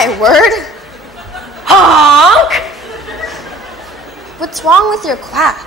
my word. Honk! What's wrong with your quack?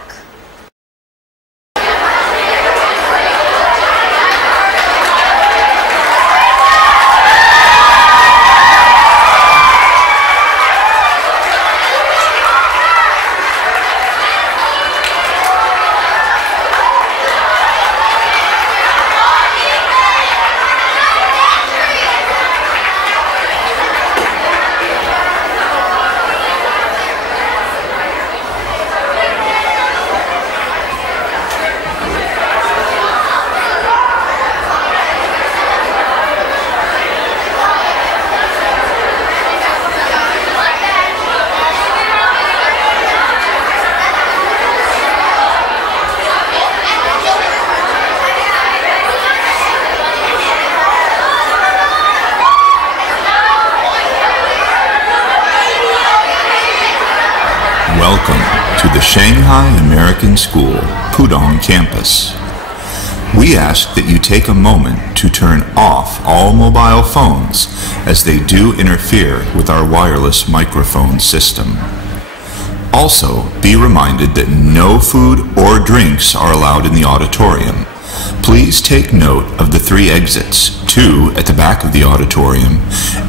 Welcome to the Shanghai American School, Pudong campus. We ask that you take a moment to turn off all mobile phones as they do interfere with our wireless microphone system. Also, be reminded that no food or drinks are allowed in the auditorium. Please take note of the 3 exits, 2 at the back of the auditorium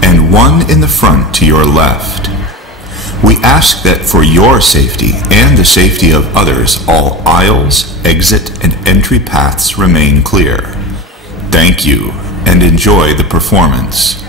and 1 in the front to your left. We ask that for your safety and the safety of others, all aisles, exit, and entry paths remain clear. Thank you, and enjoy the performance.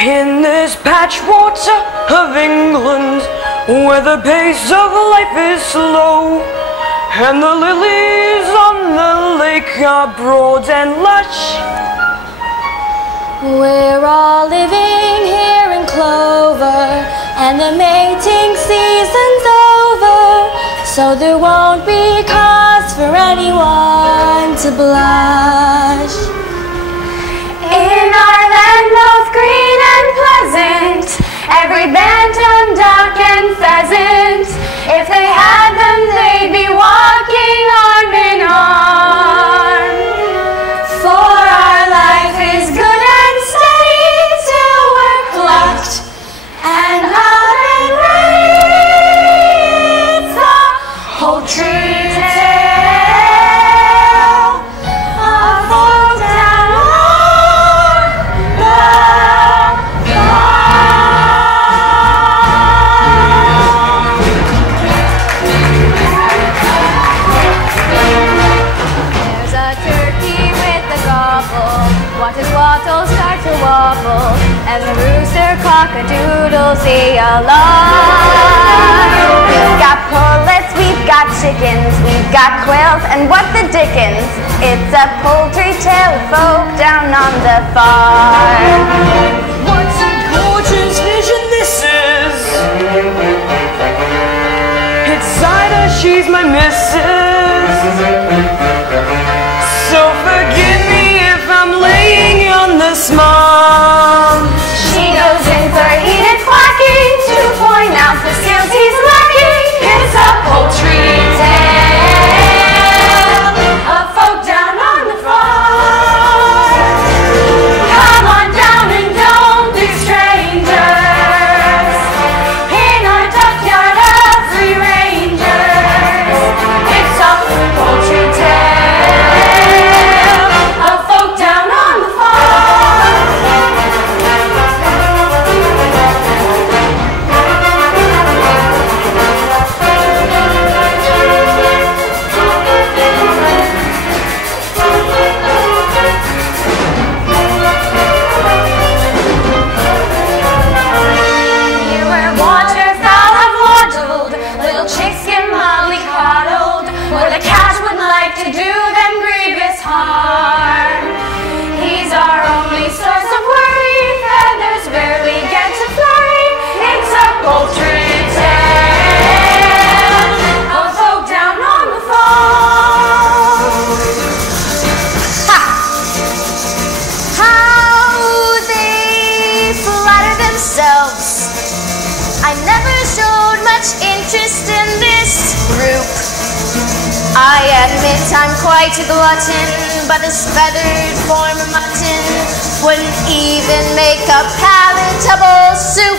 In this patchwater of England, where the pace of life is slow, and the lilies on the lake are broad and lush, We're all living here in clover, and the mating season's over, so there won't be cause for anyone to blush. In our land both green and pleasant, every bantam, duck, and pheasant, if they had them, they'd be walking arm in arm. For our life is good and steady till we're plucked and out and ready. It's a poultry tale of folk down on the There's a turkey with a gobble, watch his wattle start to wobble, as the rooster cock-a-doodles the alarm. We've got pullets, we've got chickens, we've got quails, and what the dickens? It's a poultry tale of folk down on the farm. what a gorgeous vision this is! It's Ida, she's my missus. So forgive me if I'm laying on the small. She goes in for heated quacking to point out the skills he's lacking. It's a poultry tale of folk down on the farm. Come on down like to do them grievous harm. He's our only source of worry, feathers rarely get to flurry. It's a poultry tale of folk down on the farm. Ha! How they flatter themselves. I never showed much interest in this group. I admit I'm quite a glutton, but this feathered form of mutton wouldn't even make a palatable soup.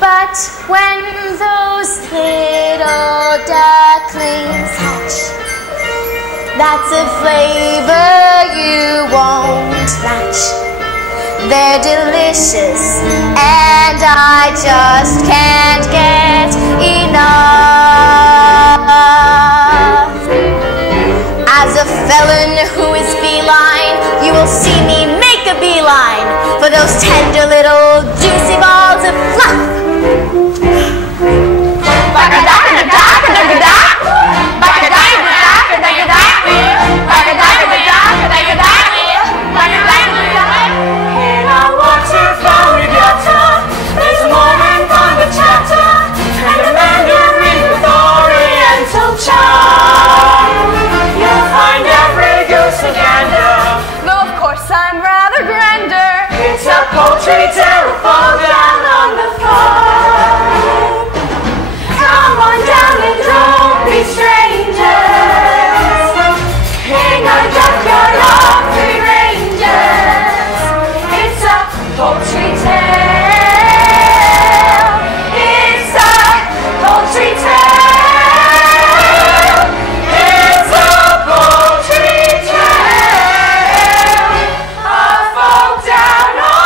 But when those little ducklings hatch, that's a flavor you won't match. They're delicious, and I just can't get enough. As a felon who is feline, you will see me make a beeline for those tender little juicy balls of fluff. Poultry tale fall down on the farm. Come on down and don't be strangers. In our junkyard of free rangers. It's a poultry tale. It's a poultry tale. It's a poultry tale. A folk down on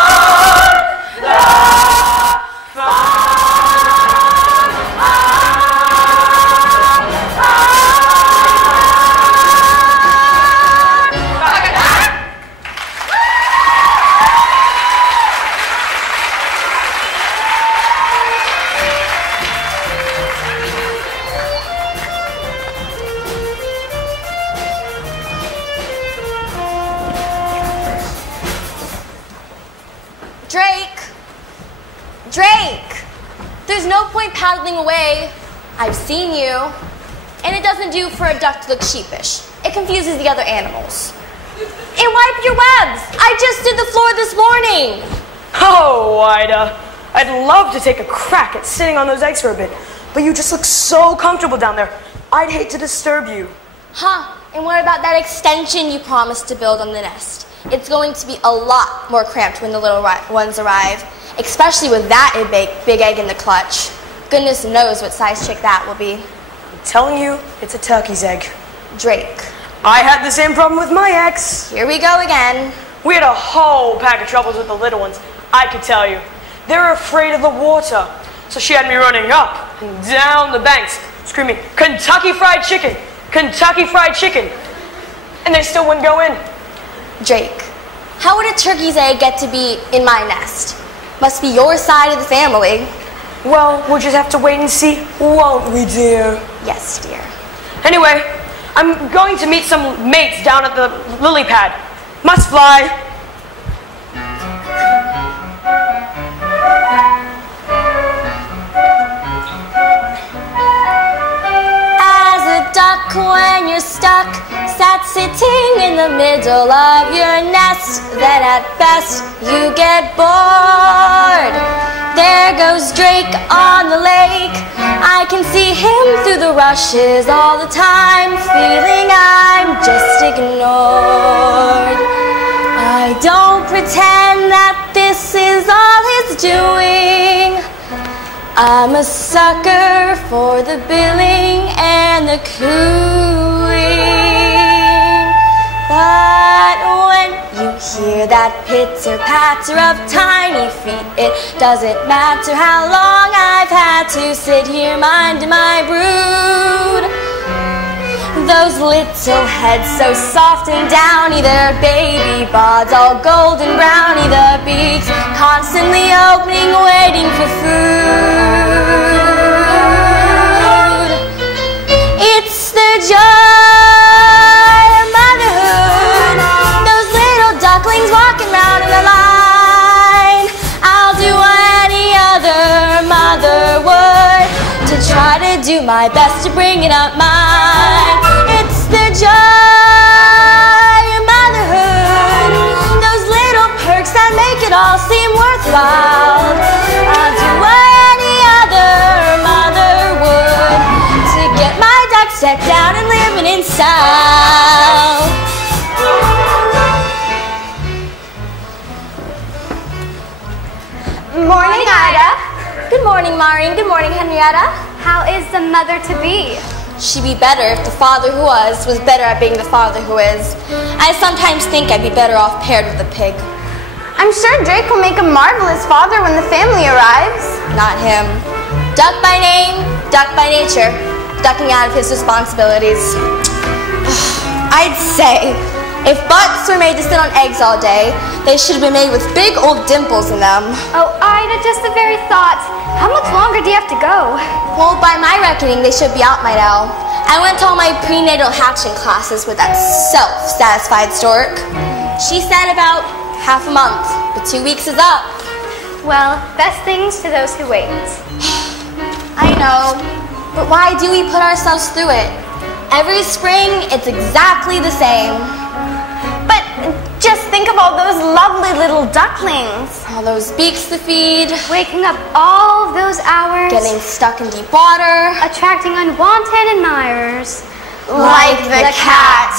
Drake! There's no point paddling away. I've seen you. And it doesn't do for a duck to look sheepish. It confuses the other animals. It wiped your webs! I just did the floor this morning! Oh, Ida. I'd love to take a crack at sitting on those eggs for a bit, but you just look so comfortable down there. I'd hate to disturb you. Huh, and what about that extension you promised to build on the nest? It's going to be a lot more cramped when the little ones arrive, especially with that big egg in the clutch. Goodness knows what size chick that will be. I'm telling you, it's a turkey's egg. Drake. I had the same problem with my ex. Here we go again. We had a whole pack of troubles with the little ones, I could tell you. They were afraid of the water, so she had me running up and down the banks, screaming, "Kentucky Fried Chicken! Kentucky Fried Chicken!" And they still wouldn't go in. Drake, how would a turkey's egg get to be in my nest? Must be your side of the family. Well, we'll just have to wait and see, won't we, dear? Yes, dear. Anyway, I'm going to meet some mates down at the lily pad. Must fly. As a duck when you're stuck, sat sitting in the middle of your nest, then at best you get bored. There goes Drake on the lake. I can see him through the rushes all the time, feeling I'm just ignored. I don't pretend that this is all his doing. I'm a sucker for the billing and the cooing. But when you hear that pitter-patter of tiny feet, it doesn't matter how long I've had to sit here minding my brood. Those little heads so soft and downy, their baby bods all golden browny, the beaks constantly opening, waiting for food. It's the joy decked out and living in style. Morning, Ida. Good morning, Maureen. Good morning, Henrietta. How is the mother-to-be? She'd be better if the father who was better at being the father who is. I sometimes think I'd be better off paired with a pig. I'm sure Drake will make a marvelous father when the family arrives. Not him. Duck by name, duck by nature. Ducking out of his responsibilities. I'd say, if butts were made to sit on eggs all day, they should have been made with big old dimples in them. Oh, Ida, just the very thought. How much longer do you have to go? Well, by my reckoning, they should be out by now. I went to all my prenatal hatching classes with that self-satisfied stork. She said about half a month, but 2 weeks is up. Well, best things to those who wait. I know, but why do we put ourselves through it? Every spring, it's exactly the same. But just think of all those lovely little ducklings. All those beaks to feed. Waking up all of those hours. Getting stuck in deep water. Attracting unwanted admirers. Like the cat.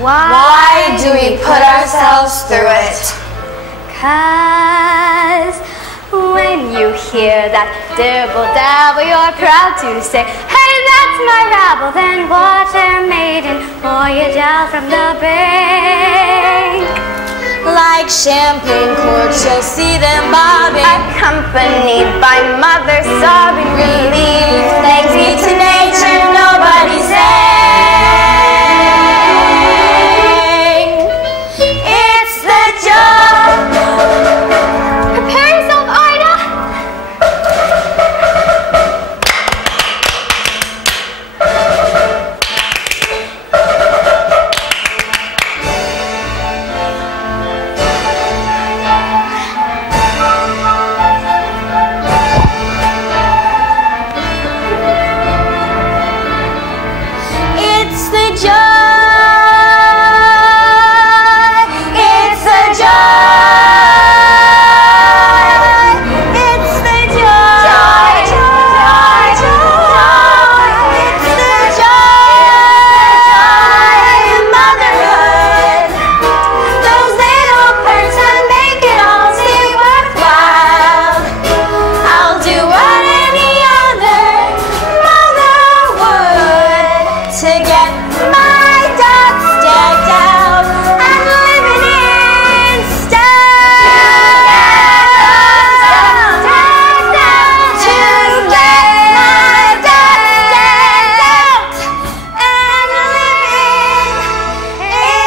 Why do we put ourselves through it? 'Cause when you hear that dibble-dabble, you're proud to say, hey, that's my rabble. Then watch their maiden voyage out from the bank. Like champagne corks, you'll see them bobbing, accompanied by mother sobbing. Relief, thanks be to nature, nobody sang. It's the job. Prepare yourself, Ida. It's the joy. It's the joy. It's the joy. Joy, joy, it's the joy of motherhood. Those little perks that make it all seem worthwhile. I'll do what any other mother would to get my ducks decked out and living in style. To get my ducks decked out and living in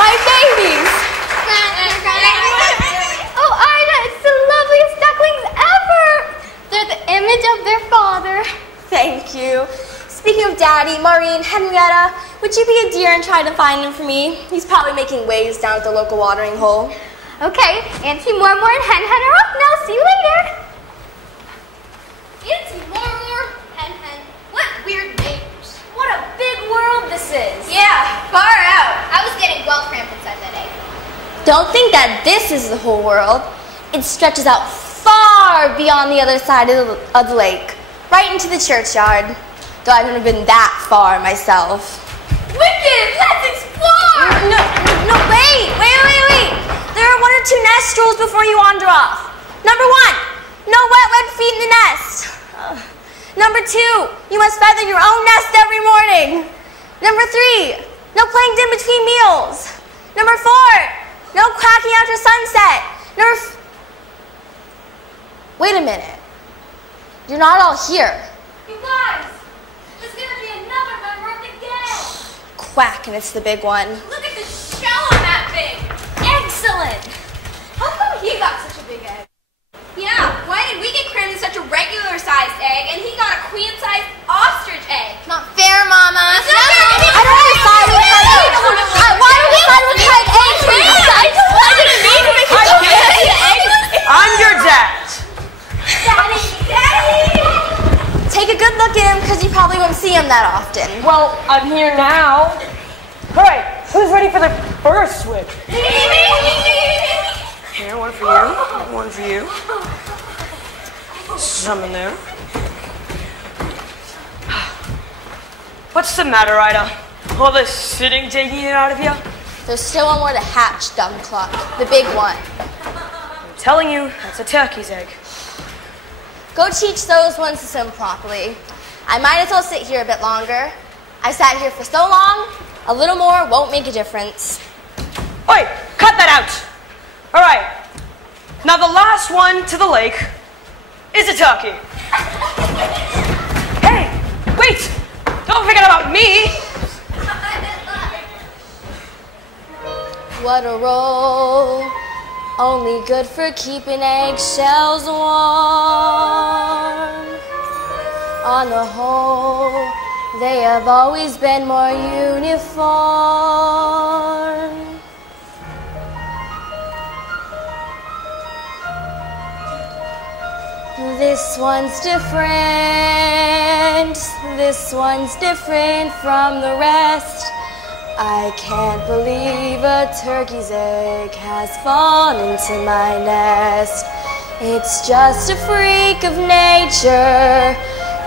My babies! Oh, Ida, it's the loveliest ducklings ever. They're the image of their father. Thank you. Speaking of Daddy, Maureen, Henrietta, would you be a dear and try to find him for me? He's probably making waves down at the local watering hole. Okay, Auntie Mormor and Hen Hen are off now. See you later. Auntie Mormor, Hen Hen. What weird names. What a big world this is. Yeah, far out. I was getting well cramped inside that egg. Don't think that this is the whole world. It stretches out far beyond the other side of the lake, right into the churchyard. Though I've never been that far myself. Wicked! Let's explore! No, wait! There are 1 or 2 nest rules before you wander off. Number 1, no wet feet in the nest. Number 2, you must feather your own nest every morning. Number 3, no playing in between meals. Number 4, no quacking after sunset. Wait a minute. You're not all here. You guys, there's gonna be another member of the gang. Quack, and it's the big one. Look at the shell on that thing. Excellent. How come he got such a big egg? Yeah, why did we get crammed in such a regular-sized egg and he got a queen-sized ostrich egg? Not fair, Mama. It's not fair. I don't decide what kind of eggs. Why do we decide what kind of eggs we decide? I just wanted to make it. I'm your dad. Daddy. Take a good look at him because you probably won't see him that often. Well, I'm here now. All right, who's ready for the first swim? Here, one for you, one for you. Some in there. What's the matter, Ida? All this sitting taking it out of you? There's still one more to hatch, dumb cluck. The big one. I'm telling you, that's a turkey's egg. Go teach those ones to swim properly. I might as well sit here a bit longer. I sat here for so long, a little more won't make a difference. Oi, cut that out! All right, now the last one to the lake is a turkey. Hey, wait! Don't forget about me! What a roll, only good for keeping eggshells warm. On the whole, they have always been more uniform. This one's different, this one's different from the rest. I can't believe a turkey's egg has fallen into my nest. It's just a freak of nature,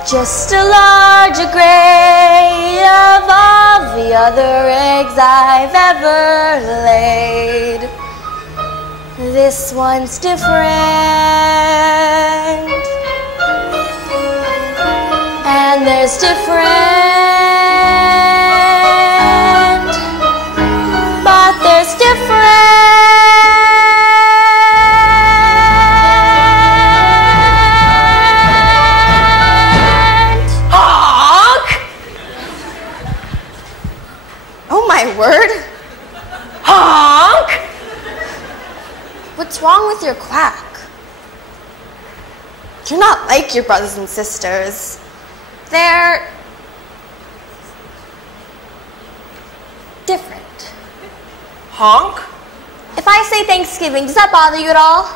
just a larger grade of all the other eggs I've ever laid. This one's different, and there's different, but there's different. Honk! Oh my word! Honk! What's wrong with your quack? You're not like your brothers and sisters. They're different. Honk? If I say Thanksgiving, does that bother you at all?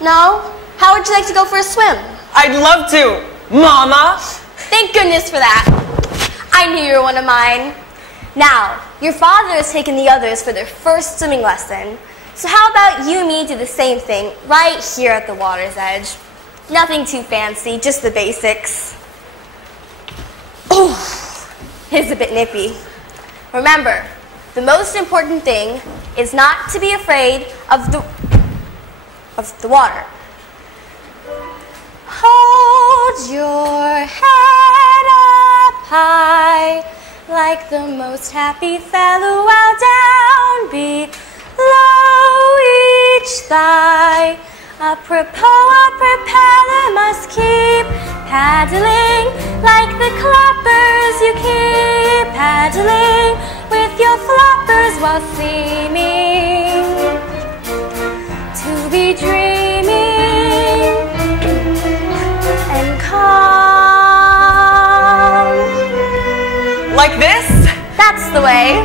No? How would you like to go for a swim? I'd love to, Mama. Thank goodness for that. I knew you were one of mine. Now, your father has taken the others for their first swimming lesson. So how about you and me do the same thing right here at the water's edge? Nothing too fancy, just the basics. Oh, it's a bit nippy. Remember, the most important thing is not to be afraid of the water. Hold your head up high, like the most happy fellow while down below each thigh. Apropos, a propeller must keep paddling, like the clappers you keep paddling with your flappers while seeming to be dreaming and calm. Like this? That's the way.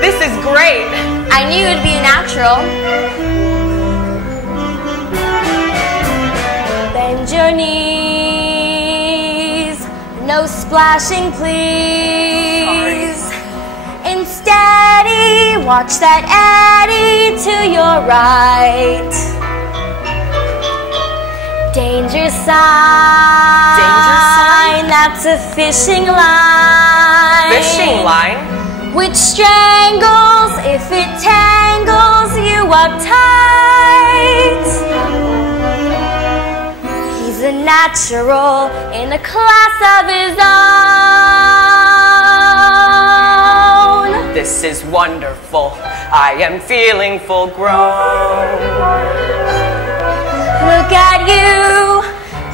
This is great. I knew it'd be natural. Bend your knees, no splashing please. Instead, watch that eddy to your right. Danger sign. Danger sign? That's a fishing line. Fishing line? Which strangles if it tangles you up tight. He's a natural in a class of his own. This is wonderful. I am feeling full grown. Look at you.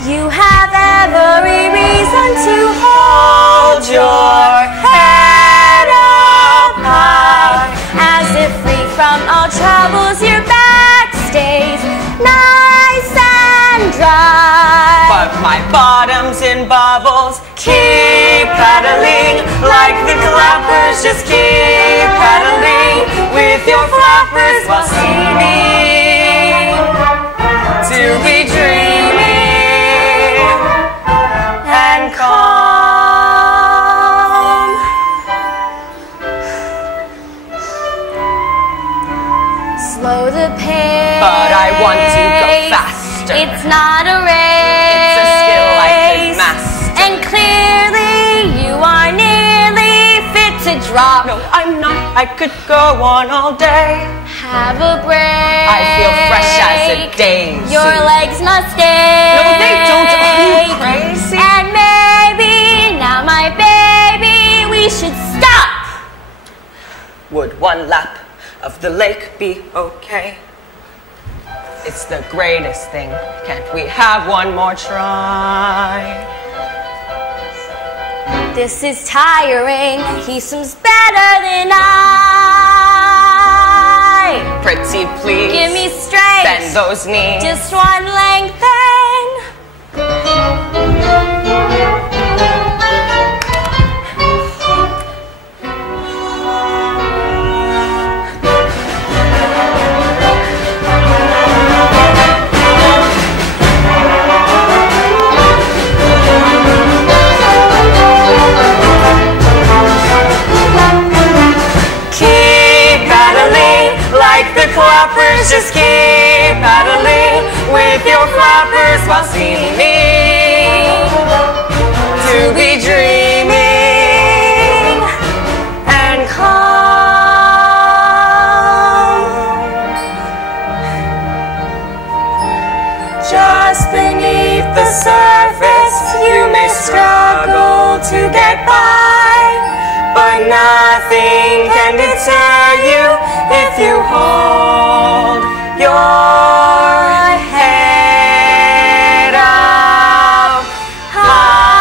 You have every reason to hold your head up high, as if free from all troubles your back stays nice and dry. But my bottom's in bubbles. Keep paddling like the clappers. Just keep paddling with your flappers while seeming to be dreaming I could go on all day. Have a break. I feel fresh as a daisy. Your legs must stay. No, they don't. Are you crazy? And maybe, now my baby, we should stop. Would one lap of the lake be okay? It's the greatest thing. Can't we have one more try? This is tiring. He swims better than I. Pretty please. Give me strength. Bend those knees. Just one lengthen. Clappers, just keep paddling with your flappers while seeming to be dreaming and calm. Just beneath the surface, you may struggle to get by, but nothing can deter you if you hold your head up high.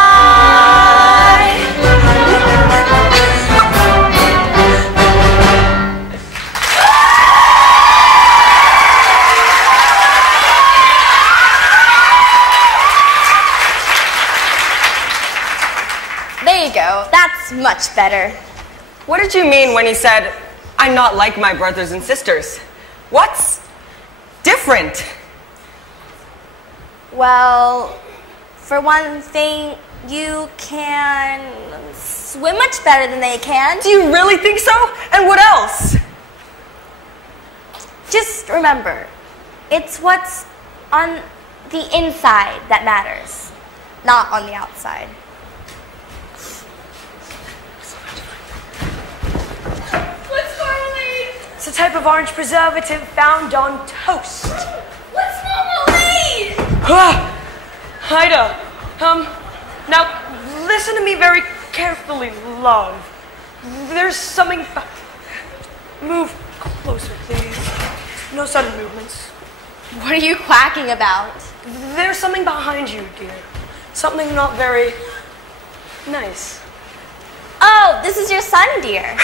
There you go. That's much better. What did you mean when he said, I'm not like my brothers and sisters? What's different? Well, for one thing, you can swim much better than they can. Do you really think so? And what else? Just remember, it's what's on the inside that matters, not on the outside. It's a type of orange preservative found on toast. What's marmalade? Ida, now listen to me very carefully, love. There's something... Move closer, please. No sudden movements. What are you quacking about? There's something behind you, dear. Something not very nice. Oh, this is your son, dear.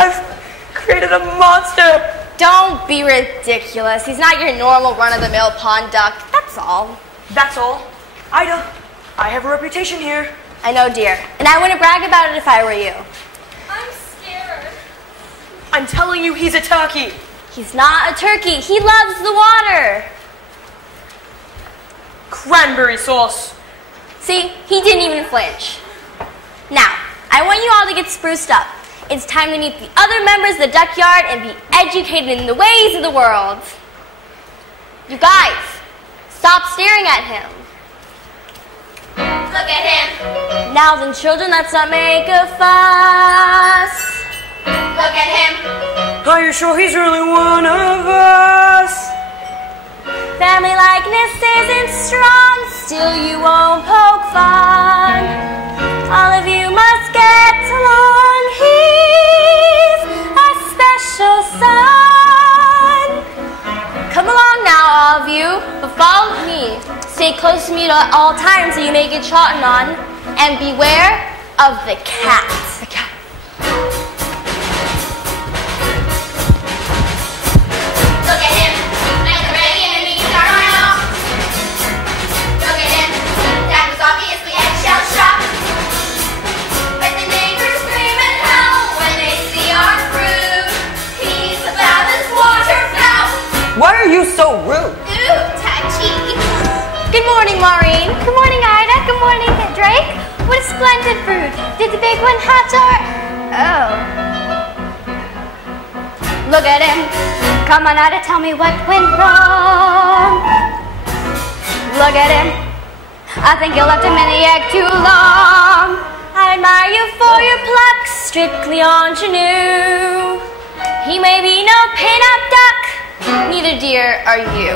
I've created a monster. Don't be ridiculous. He's not your normal run-of-the-mill pond duck. That's all. That's all. Ida, I have a reputation here. I know, dear. And I wouldn't brag about it if I were you. I'm scared. I'm telling you, he's a turkey. He's not a turkey. He loves the water. Cranberry sauce. See, he didn't even flinch. Now, I want you all to get spruced up. It's time to meet the other members of the duck yard and be educated in the ways of the world. You guys, stop staring at him. Look at him. Now then, children, let's not make a fuss. Look at him. Are you sure he's really one of us? Family likeness isn't strong, still you won't poke fun. All of you must get along. He's a special son. Come along now, all of you, but follow me. Stay close to me at all times so you may get trodden on. And beware of the cat. The cat. Look at him. Like the ready enemies are around. Look at him. That was obviously eggshell shock. But the neighbors scream and howl when they see our fruit. He's the balanced water fowl. Why are you so rude? Ooh, touchy. Good morning, Maureen. Good morning, Ida. Good morning, Drake. What a splendid fruit. Did the big one hatch or... Oh. Look at him. Come on, Ida, tell me what went wrong. Look at him. I think you left him in the egg too long. I I admire you for your pluck, strictly ingenue. He may be no pin-up duck, neither dear are you.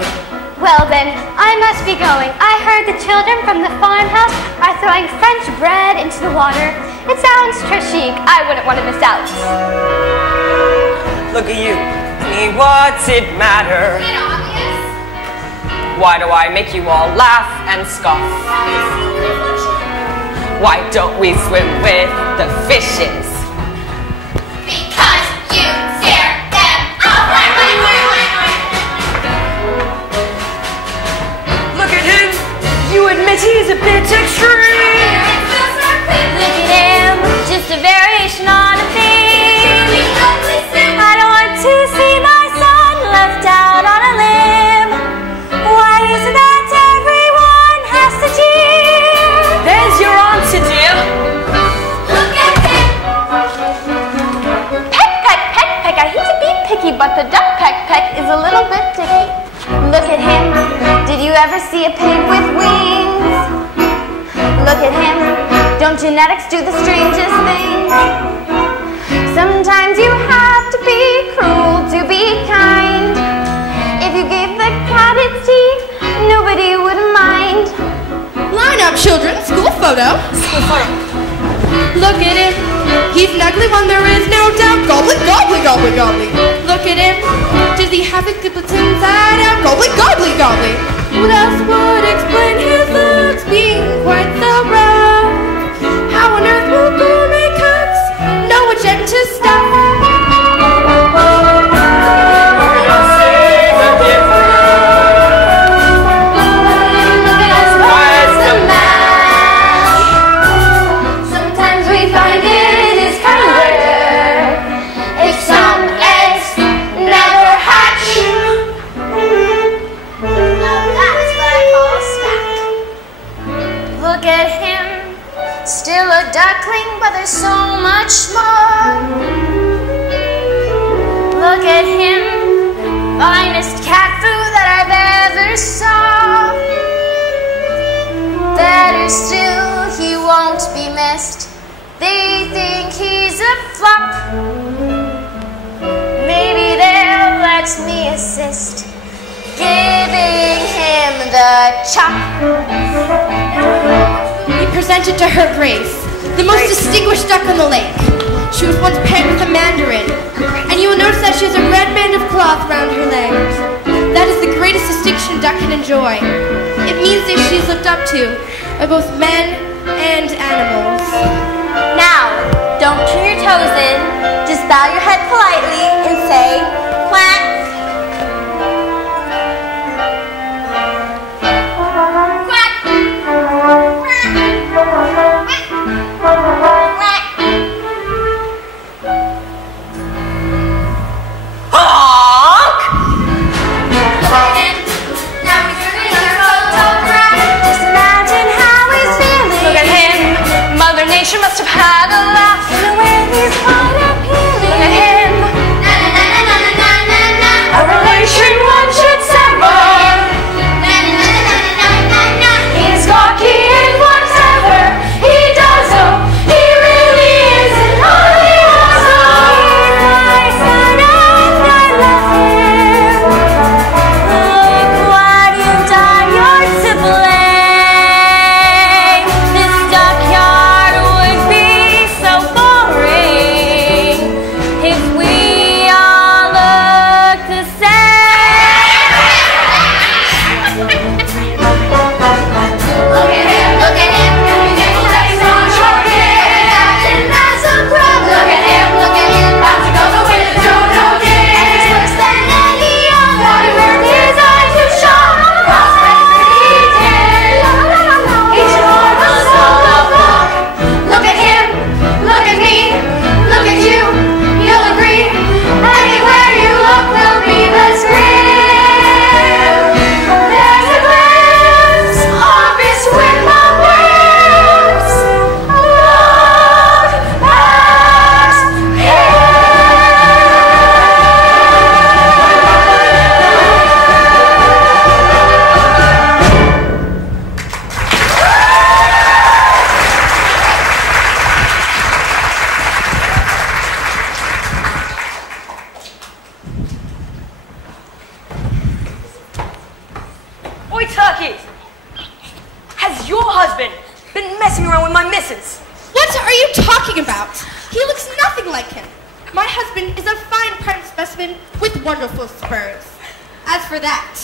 Well then, I must be going. I heard the children from the farmhouse are throwing French bread into the water. It sounds très chic. I wouldn't want to miss out. Look at you. Me, what's it matter? Isn't it obvious? Why do I make you all laugh and scoff? Why don't we swim with the fishes? Because you scare them off. Look at him. You admit he's a bit extreme. Look at him, just a variation on a theme. I don't want to see my son left out on a limb. Why is it that everyone has to jeer? There's your answer, dear. Look at him. Peck. I hate to be picky, but the duck peck is a little bit dicky. Look at him. Did you ever see a pig with wings? Look at him. Don't genetics do the strangest things? Sometimes you have to be cruel to be kind. If you gave the cat its teeth, nobody would mind. Line up, children. School photo. Look at him. He's an ugly one, there is no doubt. Gobbly. Look at him. Does he have his giblets inside out? Gobbly. What else would explain his looks being quite the rough? How on earth will gourmet cooks know which end to stuff? Sometimes we find it is kinder if some eggs never hatch. Now that's what I call a smack. Look at him, still a duckling, but there's so much more. Look at him, finest cat food that I've ever saw. Better still, he won't be missed. They think he's a flop. Maybe they'll let me assist, giving him the chop. He presented to her Grace, the most distinguished duck on the lake. She was once paired with a mandarin, and you will notice that she has a red band of cloth around her legs. That is the greatest distinction a duck can enjoy. It means that she is looked up to by both men and animals. Now, don't turn your toes in, just bow your head politely and say, quack. Quack. Quack. Honk! Just imagine how he's feeling. Look at him. Mother Nature must have had a laugh. In a way he's quite appealing. Look at him. husband. Been messing around with my missus. What are you talking about? He looks nothing like him. My husband is a fine prime specimen with wonderful spurs. As for that,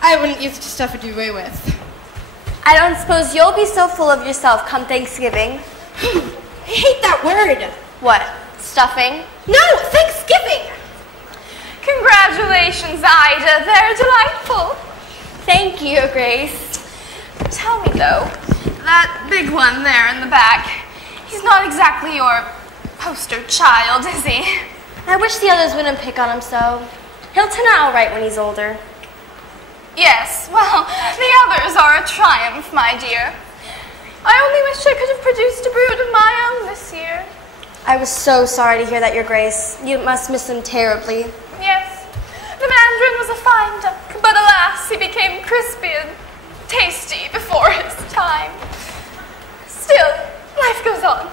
I wouldn't use such stuff to do away with. I don't suppose you'll be so full of yourself come Thanksgiving. I hate that word. What? Stuffing? No, Thanksgiving. Congratulations, Ida. They're delightful. Thank you, Grace. Tell me, though, that big one there in the back, he's not exactly your poster child, is he? I wish the others wouldn't pick on him so. He'll turn out all right when he's older. Yes, well, the others are a triumph, my dear. I only wish I could have produced a brood of my own this year. I was so sorry to hear that, Your Grace. You must miss him terribly. Yes, the mandarin was a fine duck, but alas, he became crispy and tasty before his time. Still, life goes on.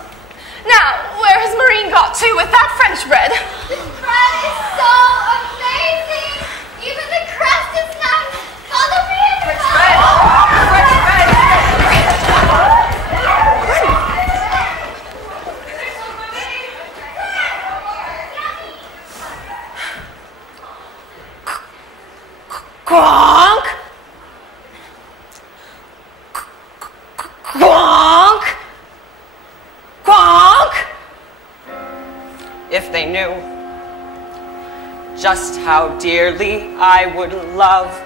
Now, where has Maureen got to with that French bread? This bread is so amazing! Even the crust is nice! Follow me in! French bread! French bread! Honk! Honk! Honk! If they knew just how dearly I would love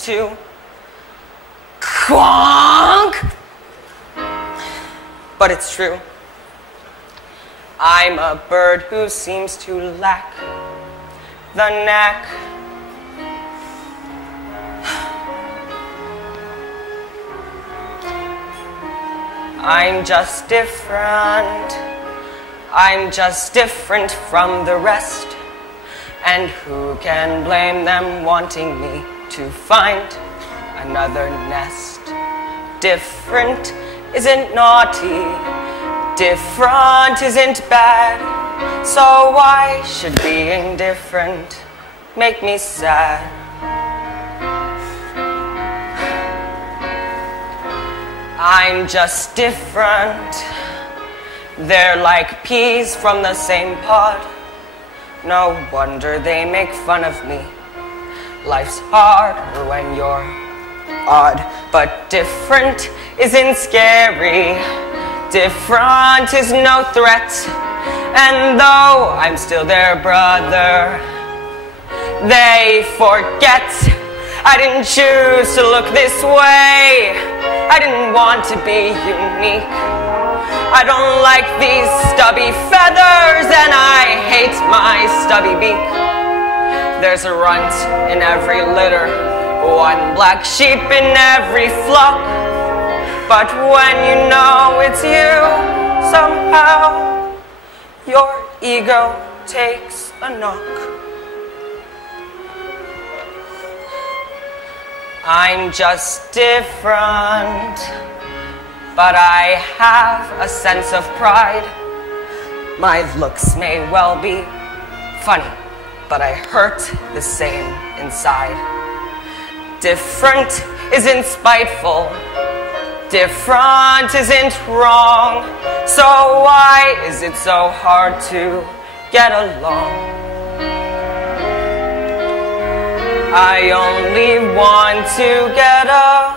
to honk. But it's true. I'm a bird who seems to lack the knack. I'm just different. I'm just different from the rest. And who can blame them wanting me to find another nest? Different isn't naughty. Different isn't bad. So why should being different make me sad? I'm just different. They're like peas from the same pod. No wonder they make fun of me. Life's harder when you're odd. But different isn't scary. Different is no threat. And though I'm still their brother, they forget I didn't choose to look this way. I didn't want to be unique. I don't like these stubby feathers, and I hate my stubby beak. There's a runt in every litter, one black sheep in every flock. But when you know it's you, somehow your ego takes a knock. I'm just different, but I have a sense of pride. My looks may well be funny, but I hurt the same inside. Different isn't spiteful. Different isn't wrong. So why is it so hard to get along? I only want to get along.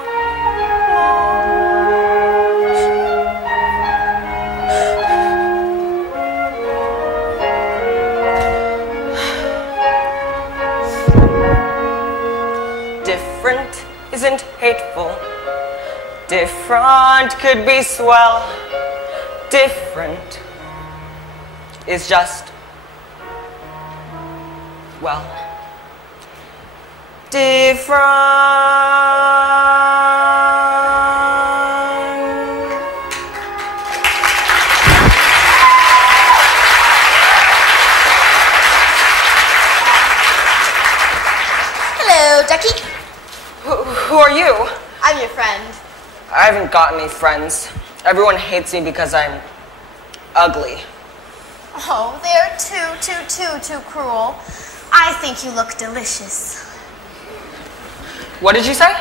Different isn't hateful. Different could be swell. Different is just, well, different. Hello, Ducky. Who are you? I'm your friend. I haven't got any friends. Everyone hates me because I'm ugly. Oh, they're too cruel. I think you look delicious. What did you say?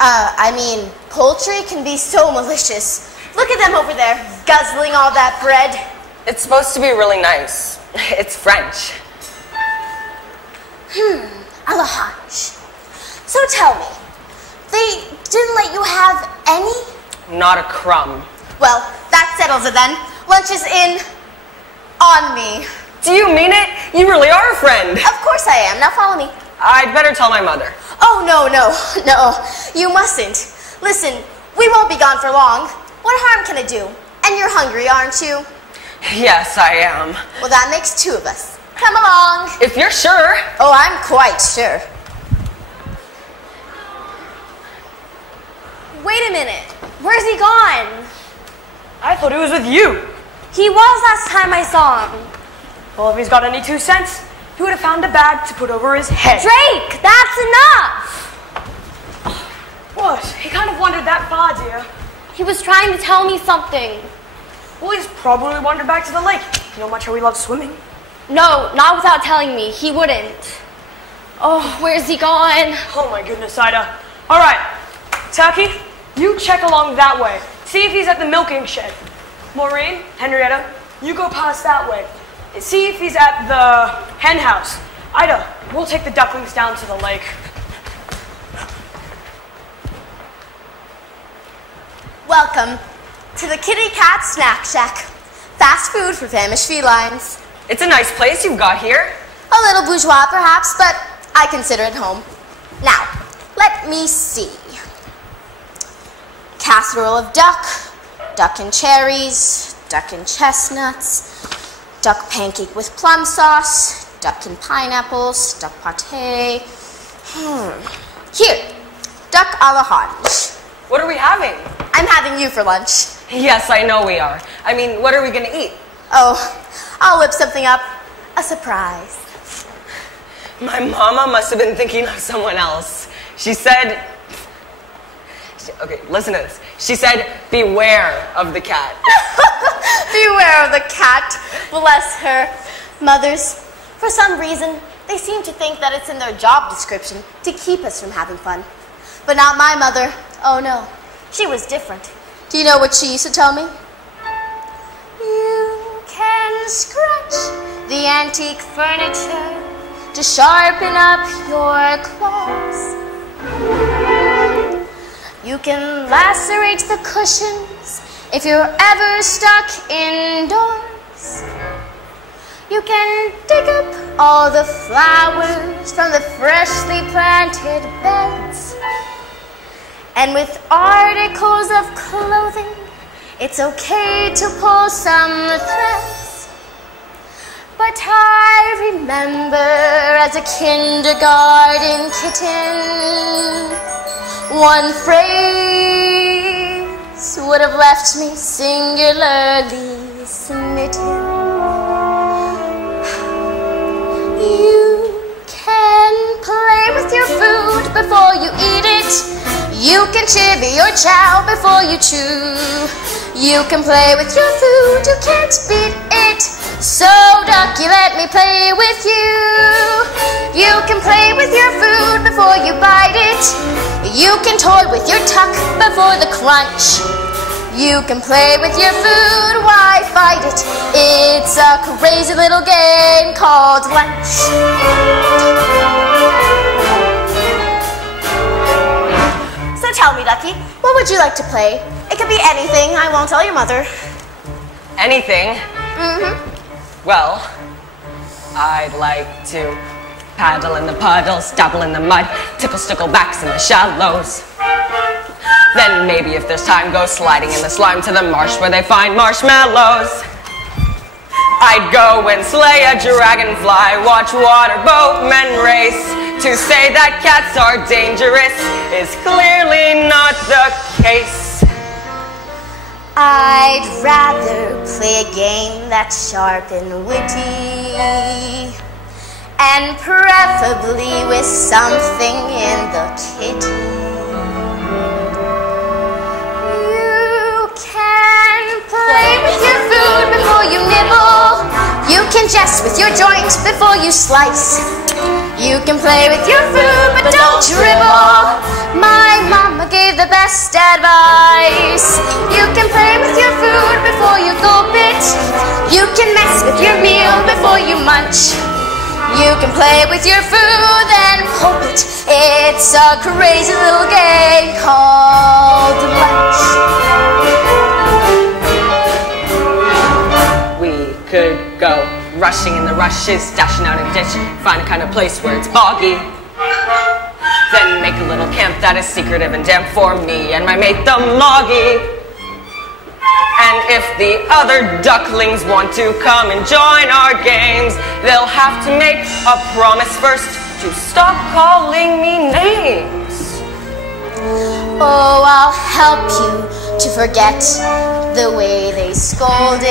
I mean, poultry can be so malicious. Look at them over there, guzzling all that bread. It's supposed to be really nice. It's French. A la Hanch. So tell me, they didn't let you have any? Not a crumb. Well, that settles it then. Lunch is in on me. Do you mean it? You really are a friend. Of course I am. Now follow me. I'd better tell my mother. Oh, no. You mustn't. Listen, we won't be gone for long. What harm can it do? And you're hungry, aren't you? Yes, I am. Well, that makes two of us. Come along. If you're sure. Oh, I'm quite sure. Wait a minute. Where's he gone? I thought he was with you. He was last time I saw him. Well, if he's got any 2 cents, he would have found a bag to put over his head. Drake, that's enough! What? He kind of wandered that far, dear. He was trying to tell me something. Well, he's probably wandered back to the lake. You know much how he loves swimming? No, not without telling me. He wouldn't. Oh, where's he gone? Oh my goodness, Ida. All right, Turkey, you check along that way. See if he's at the milking shed. Maureen, Henrietta, you go past that way. See if he's at the hen house. Ida, we'll take the ducklings down to the lake. Welcome to the Kitty Cat Snack Shack. Fast food for famished felines. It's a nice place you've got here. A little bourgeois, perhaps, but I consider it home. Now, let me see. Casserole of duck, duck and cherries, duck and chestnuts, duck pancake with plum sauce, duck and pineapples, duck pâté. Here, duck à la Hanch. What are we having? I'm having you for lunch. Yes, I know we are. I mean, what are we going to eat? Oh, I'll whip something up. A surprise. My mama must have been thinking of someone else. She said... Okay, listen to this. She said, beware of the cat. Beware of the cat. Bless her. Mothers, for some reason, they seem to think that it's in their job description to keep us from having fun. But not my mother. Oh no, she was different. Do you know what she used to tell me? You can scratch the antique furniture to sharpen up your claws. You can lacerate the cushions if you're ever stuck indoors. You can dig up all the flowers from the freshly planted beds. And with articles of clothing, it's okay to pull some threads. But I remember as a kindergarten kitten, one phrase would have left me singularly smitten. You can play with your food before you eat it. You can chivvy your chow before you chew. You can play with your food, you can't beat it. So ducky, let me play with you. You can play with your food before you bite it. You can toy with your tuck before the crunch. You can play with your food, why fight it? It's a crazy little game called lunch. So tell me, Ducky, what would you like to play? It could be anything, I won't tell your mother. Anything? Well, I'd like to paddle in the puddles, dabble in the mud, tickle sticklebacks in the shallows. Then maybe if there's time, go sliding in the slime to the marsh where they find marshmallows. I'd go and slay a dragonfly, watch water boatmen race. To say that cats are dangerous is clearly not the case. I'd rather play a game that's sharp and witty, and preferably with something in the kitty. You can play with your food before you nibble. You can jest with your joint before you slice. You can play with your food, but don't dribble. My mama gave the best advice. You can play with your food before you gulp it. You can mess with your meal before you munch. You can play with your food and hope it. It's a crazy little game called lunch. We could go rushing in the rushes, dashing out a ditch, find a kind of place where it's boggy. Then make a little camp that is secretive and damp for me and my mate the Moggy. And if the other ducklings want to come and join our games, they'll have to make a promise first to stop calling me names. Oh, I'll help you to forget the way they scolded.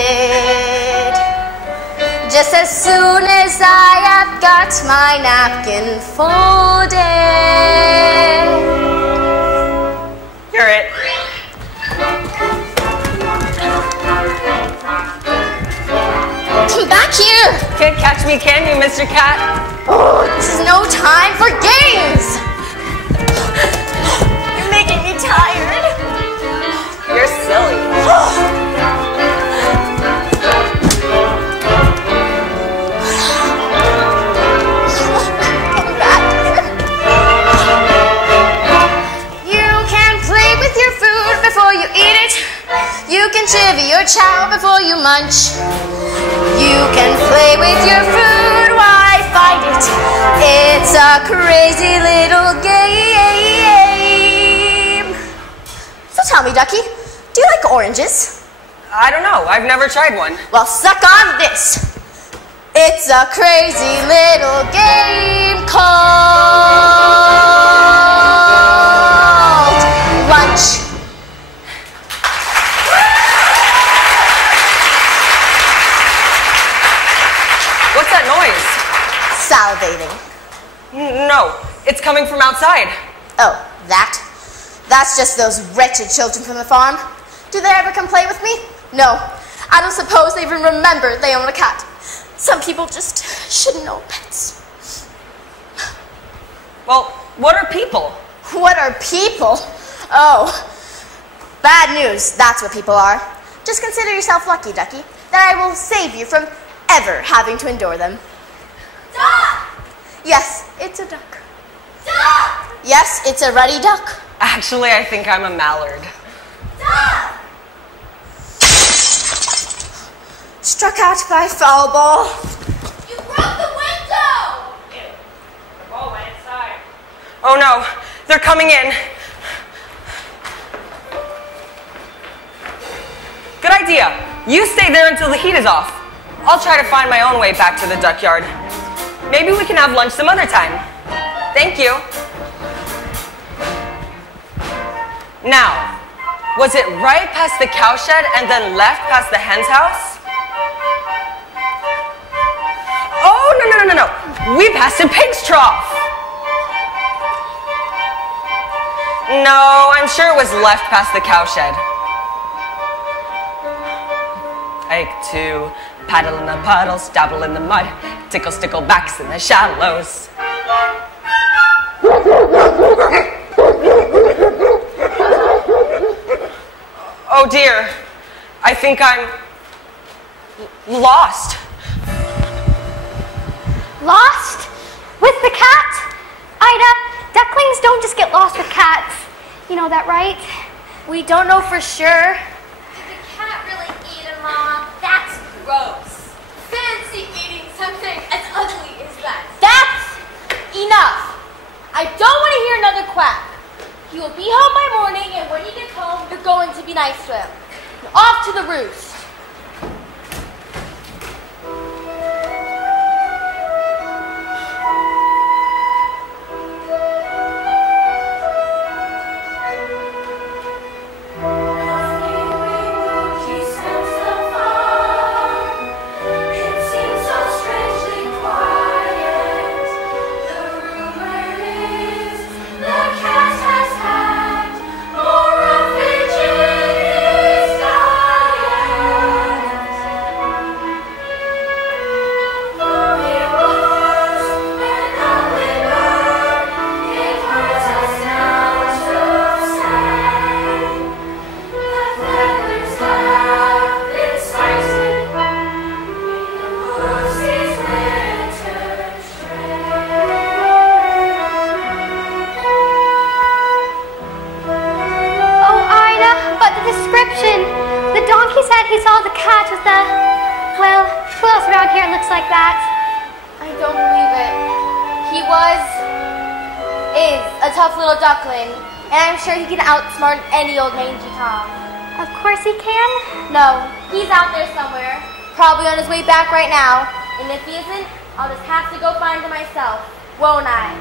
Just as soon as I have got my napkin folded. You're it. Come back here! Can't catch me, can you, Mr. Cat? Oh, this is no time for games! You're making me tired. You're silly. Come back here. You can play with your food before you eat it. You can chivvy your chow before you munch. You can play with your food, why fight it? It's a crazy little game. So tell me, Ducky, do you like oranges? I don't know. I've never tried one. Well, suck on this. It's a crazy little game called lunch. What's that noise? Salivating. No, it's coming from outside. Oh, that? That's just those wretched children from the farm. Do they ever come play with me? No. I don't suppose they even remember they own a cat. Some people just shouldn't own pets. Well, what are people? What are people? Oh, bad news, that's what people are. Just consider yourself lucky, Ducky, that I will save you from ever having to endure them. Duck! Yes, it's a duck. Duck! Yes, it's a ruddy duck. Actually, I think I'm a mallard. Duck! Struck out by foul ball. You broke the window! The ball went inside. Oh no, they're coming in. Good idea. You stay there until the heat is off. I'll try to find my own way back to the duck yard. Maybe we can have lunch some other time. Thank you. Now, was it right past the cowshed and then left past the hen's house? Oh, no. We passed a pig's trough. No, I'm sure it was left past the cowshed. Like to paddle in the puddles, dabble in the mud, tickle sticklebacks in the shallows. Oh dear, I think I'm lost. Lost? With the cat? Ida, ducklings don't just get lost with cats. You know that, right? We don't know for sure. Did the cat really eat him, Mom? That's gross. Fancy eating something as ugly as that. That's enough. I don't want to hear another quack. He will be home by morning, and when he gets home, you're going to be nice to him. Now off to the roost. he said he saw the cat with the... Well, who else around here looks like that? I don't believe it. He is a tough little duckling, and I'm sure he can outsmart any old mangy Tom. Of course he can. No, he's out there somewhere, probably on his way back right now, and if he isn't, I'll just have to go find him myself, won't I?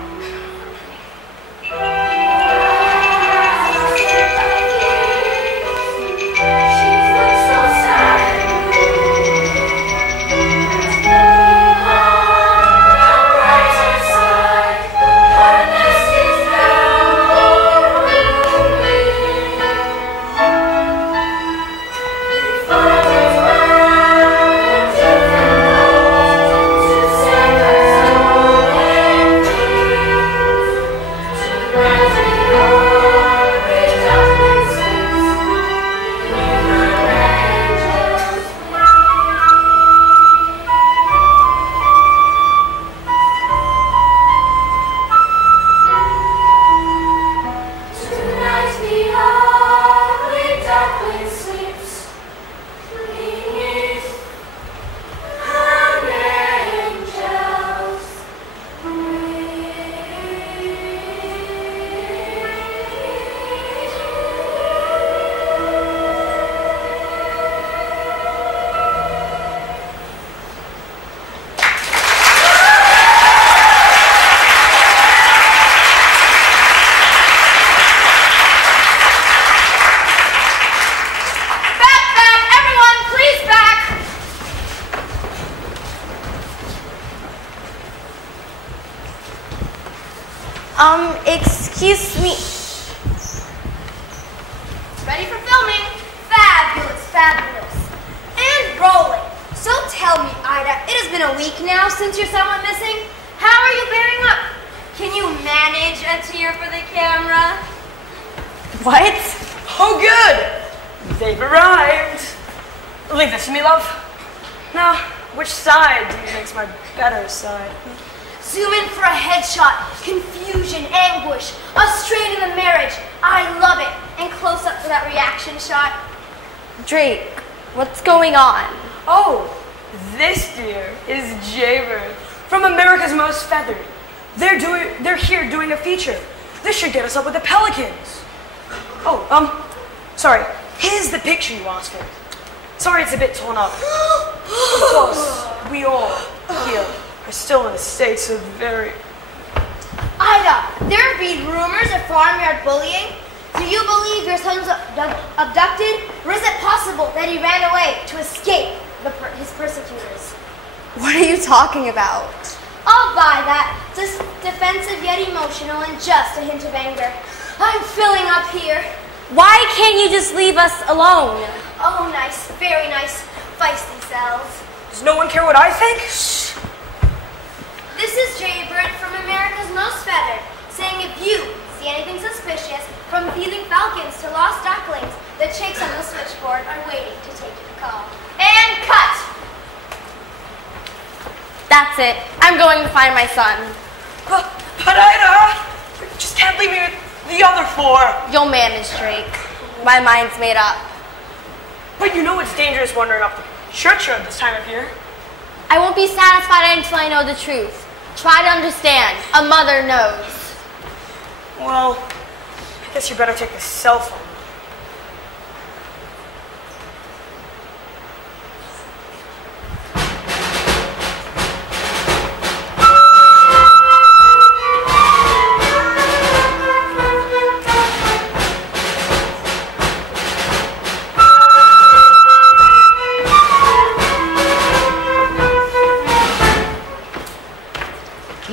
Excuse me. Ready for filming? Fabulous, fabulous. And rolling. So tell me, Ida, it has been a week now since your son went missing. How are you bearing up? Can you manage a tear for the camera? What? Oh, good. They've arrived. Leave this to me, love. Now, which side do you think's my better side? Zoom in for a headshot. Confusion, anguish, a strain in the marriage. I love it. And close up for that reaction shot. Drake, what's going on? Oh, this dear is Jaybird from America's Most Feathered. They're here doing a feature. This should get us up with the Pelicans. Oh, sorry. Here's the picture you asked for. Sorry it's a bit torn up. Of course, we all here are still in a state of very... Ida, there have been rumors of farmyard bullying. Do you believe your son's abducted? Or is it possible that he ran away to escape his persecutors? What are you talking about? I'll buy that. Just defensive yet emotional and just a hint of anger. I'm filling up here. Why can't you just leave us alone? Oh, nice. Very nice. Feisty cells. Does no one care what I think? Shh. This is Jaybird from America's Most Feathered, saying if you see anything suspicious, from thieving falcons to lost ducklings, the chicks on the switchboard are waiting to take your call. And cut! That's it. I'm going to find my son. But Ida, you just can't leave me with the other four. You'll manage, Drake. My mind's made up. But you know it's dangerous wandering up the church road this time of year. I won't be satisfied until I know the truth. Try to understand. A mother knows. Well, I guess you better take the cell phone.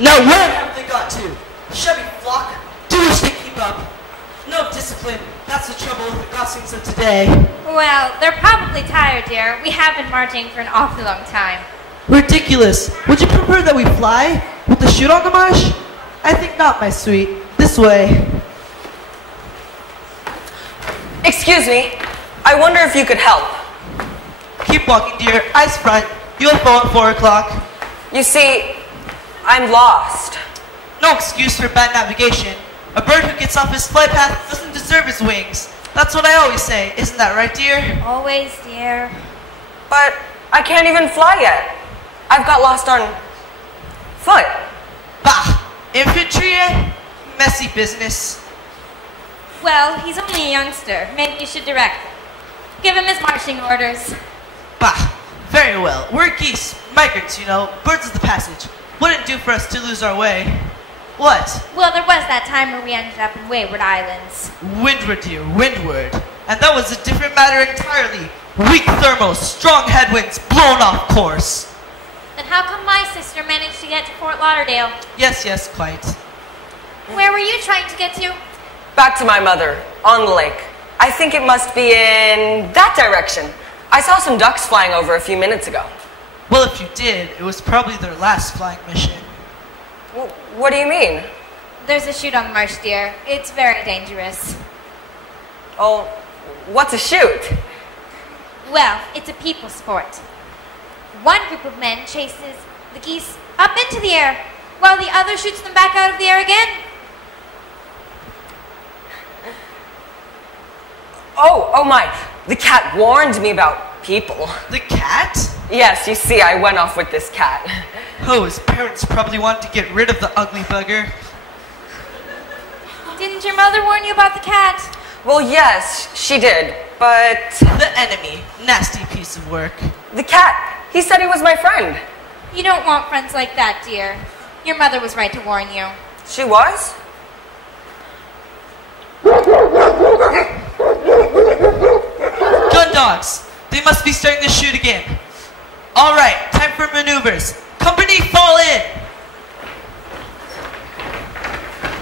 Now where have they got to? Chevy flock, do wish they keep up. No discipline, that's the trouble with the goslings of today. Well, they're probably tired, dear. We have been marching for an awfully long time. Ridiculous. Would you prefer that we fly? With the chute on the marsh? I think not, my sweet. This way. Excuse me, I wonder if you could help. Keep walking, dear. Eyes front. UFO at 4 o'clock. You see, I'm lost. No excuse for bad navigation. A bird who gets off his flight path doesn't deserve his wings. That's what I always say. Isn't that right, dear? Always, dear. But I can't even fly yet. I've got lost on foot. Bah! Infantry, eh? Messy business. Well, he's only a youngster. Maybe you should direct him. Give him his marching orders. Bah! Very well. We're geese. Migrants, you know. Birds of the passage. Wouldn't do for us to lose our way. What? Well, there was that time where we ended up in Wayward Islands. Windward, dear. Windward. And that was a different matter entirely. Weak thermals, strong headwinds, blown off course. Then how come my sister managed to get to Fort Lauderdale? Yes, yes, quite. Where were you trying to get to? Back to my mother, on the lake. I think it must be in that direction. I saw some ducks flying over a few minutes ago. Well, if you did, it was probably their last flying mission. What do you mean? There's a shoot on the marsh, dear. It's very dangerous. Oh, what's a shoot? Well, it's a people sport. One group of men chases the geese up into the air, while the other shoots them back out of the air again. Oh my. The cat warned me about people. The cat? Yes, you see, I went off with this cat. Oh, his parents probably wanted to get rid of the ugly bugger. Didn't your mother warn you about the cat? Well, yes, she did, but... The enemy. Nasty piece of work. The cat. He said he was my friend. You don't want friends like that, dear. Your mother was right to warn you. She was? Gun dogs. They must be starting to shoot again. All right, time for maneuvers. Company, fall in.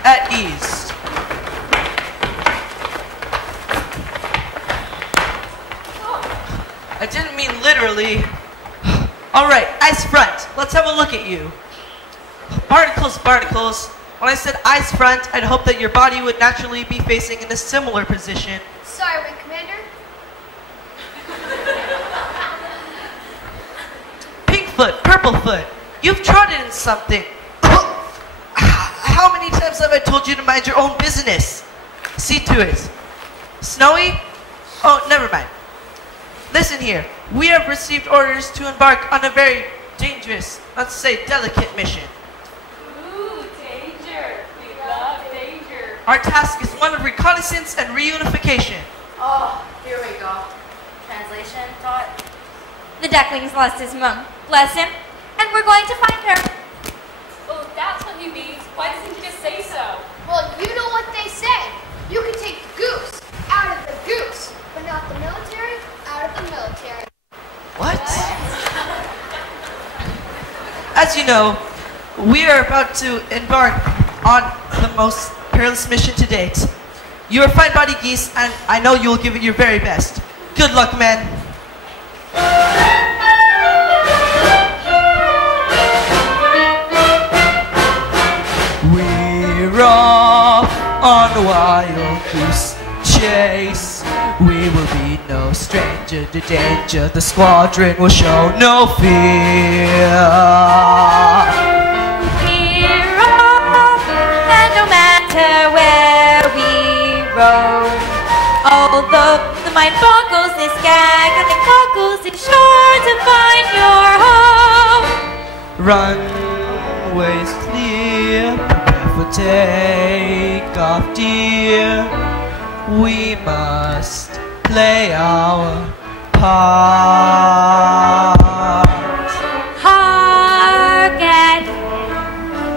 At ease. I didn't mean literally. All right, eyes front. Let's have a look at you. Barnacles, barnacles. When I said eyes front, I'd hope that your body would naturally be facing in a similar position. Sorry, Wing Commander. Pink foot, purple foot. You've trodden in something. How many times have I told you to mind your own business? See to it. Snowy? Oh, never mind. Listen here. We have received orders to embark on a very dangerous, let's say delicate mission. Ooh, danger. We love danger. Our task is one of reconnaissance and reunification. Oh, here we go. Translation, Dot? The duckling's lost his mum. Bless him. And we're going to find her. Oh, that's what he means. Why doesn't he just say so? Well, you know what they say. You can take the goose out of the goose, but not the military out of the military. What? As you know, we are about to embark on the most perilous mission to date. You are fine-body geese, and I know you will give it your very best. Good luck, men. We're off on a wild goose chase. We will be no stranger to danger. The squadron will show no fear. We're off, and no matter where we roam, although the mind boggles this gag, and the goggles is sure to find your home. Runways clear, prepare for takeoff, dear. We must play our part. Hark at,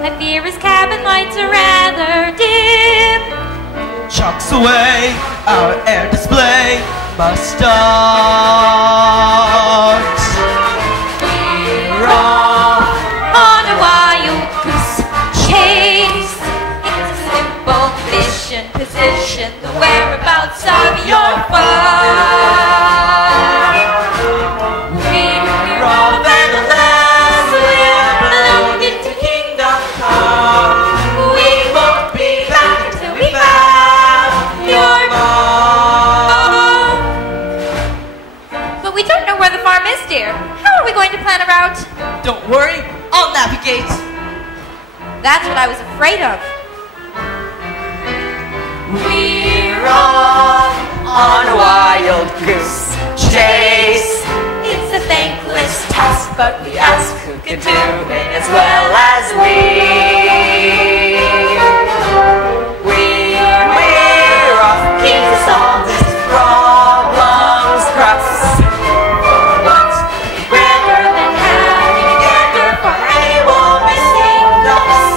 I fear his cabin lights are rather dim. Chucks away, our air display must start. We're off On a wild goose chase. It's a simple mission, position the whereabouts of your fire. We're off and alas, we're blown into kingdom come. We won't be back until we found your mom. But we don't know where the farm is, dear. How are we going to plan a route? Don't worry, I'll navigate. That's what I was afraid of. We're off on a wild goose chase. It's a thankless task, but we ask who can do it as well as we. We're off keen to solve this problem's crux. What's grander than having a gander for anyone missing ducks?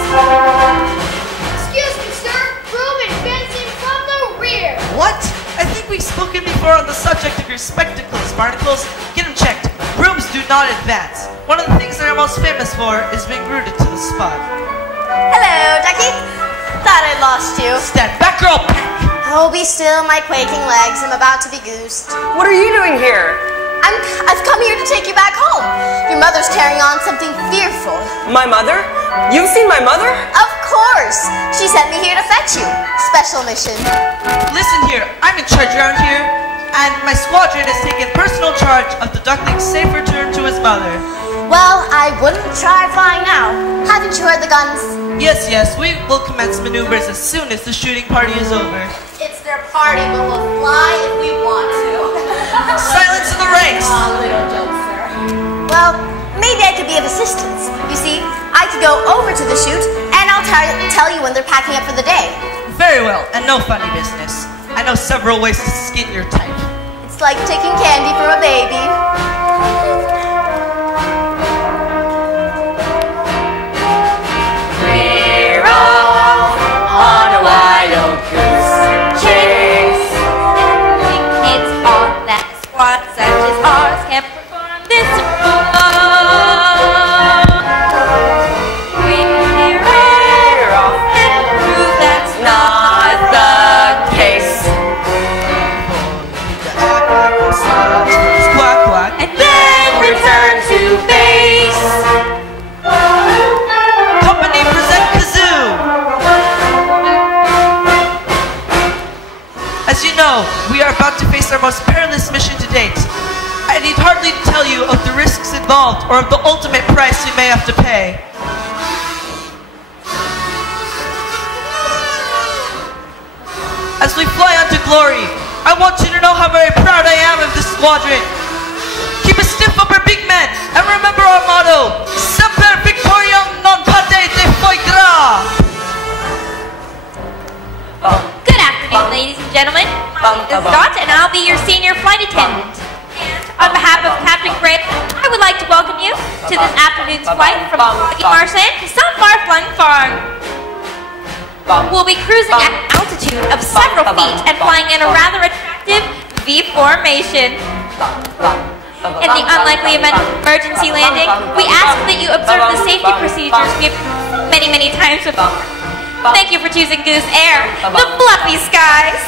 Excuse me, sir. Broom advancing from the rear. What? I think we've spoken before on the subject of your spectacles, Barnacles. Get them checked. Brooms do not advance. One of the things they're most famous for is being rooted to the spot. Hello, Ducky. Thought I lost you. Stand back, girl! Oh, be still, my quaking legs. I'm about to be goosed. What are you doing here? I've come here to take you back home. Your mother's carrying on something fearful. My mother? You've seen my mother? Of course. She sent me here to fetch you. Special mission. Listen here, I'm in charge around here, and my squadron has taken personal charge of the duckling's safe return to his mother. Well, I wouldn't try flying now. Haven't you heard the guns? Yes, we will commence maneuvers as soon as the shooting party is over. It's their party, but we'll fly if we want to. Silence in the ranks! Little jokester. Well, maybe I could be of assistance. You see, I could go over to the shoot, and I'll tell you when they're packing up for the day. Very well, and no funny business. I know several ways to skin your type. It's like taking candy from a baby. We're off on a wild goose chase. It's all that squad such as ours can perform this role. We're off and prove that's not the case. Squawk, quack. And then return to base. Company present kazoo! As you know, we are about to face our most perilous mission to date. I need hardly to tell you of the risks involved or of the ultimate price we may have to pay. As we fly on to glory, I want you to know how very proud I am of this squadron. Keep a stiff upper, big men, and remember our motto, Semper Victoriam non pate de foie gras. Good afternoon, ladies and gentlemen. My name is Dot, and I'll be your senior flight attendant. And on behalf of Captain Gray, I would like to welcome you to this afternoon's flight from Lucky Marshland to some far-flung farm. We'll be cruising at an altitude of several feet and flying in a rather attractive V formation. In the unlikely event of emergency landing, we ask that you observe the safety procedures we've many, many times before. Thank you for choosing Goose Air, the fluffy skies.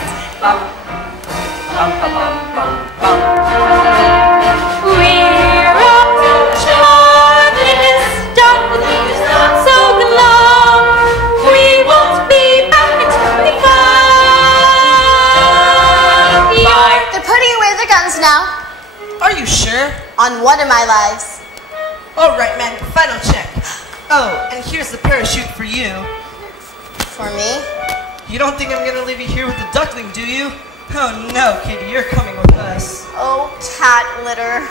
We're off to charm this duckling is not so glum. We won't be back until we find They're putting away their guns now. Are you sure? On one of my lives. All right, man, final check. Oh, and here's the parachute for you. For me? You don't think I'm gonna leave you here with the duckling, do you? Oh no, Kitty, you're coming with us. Oh, cat litter.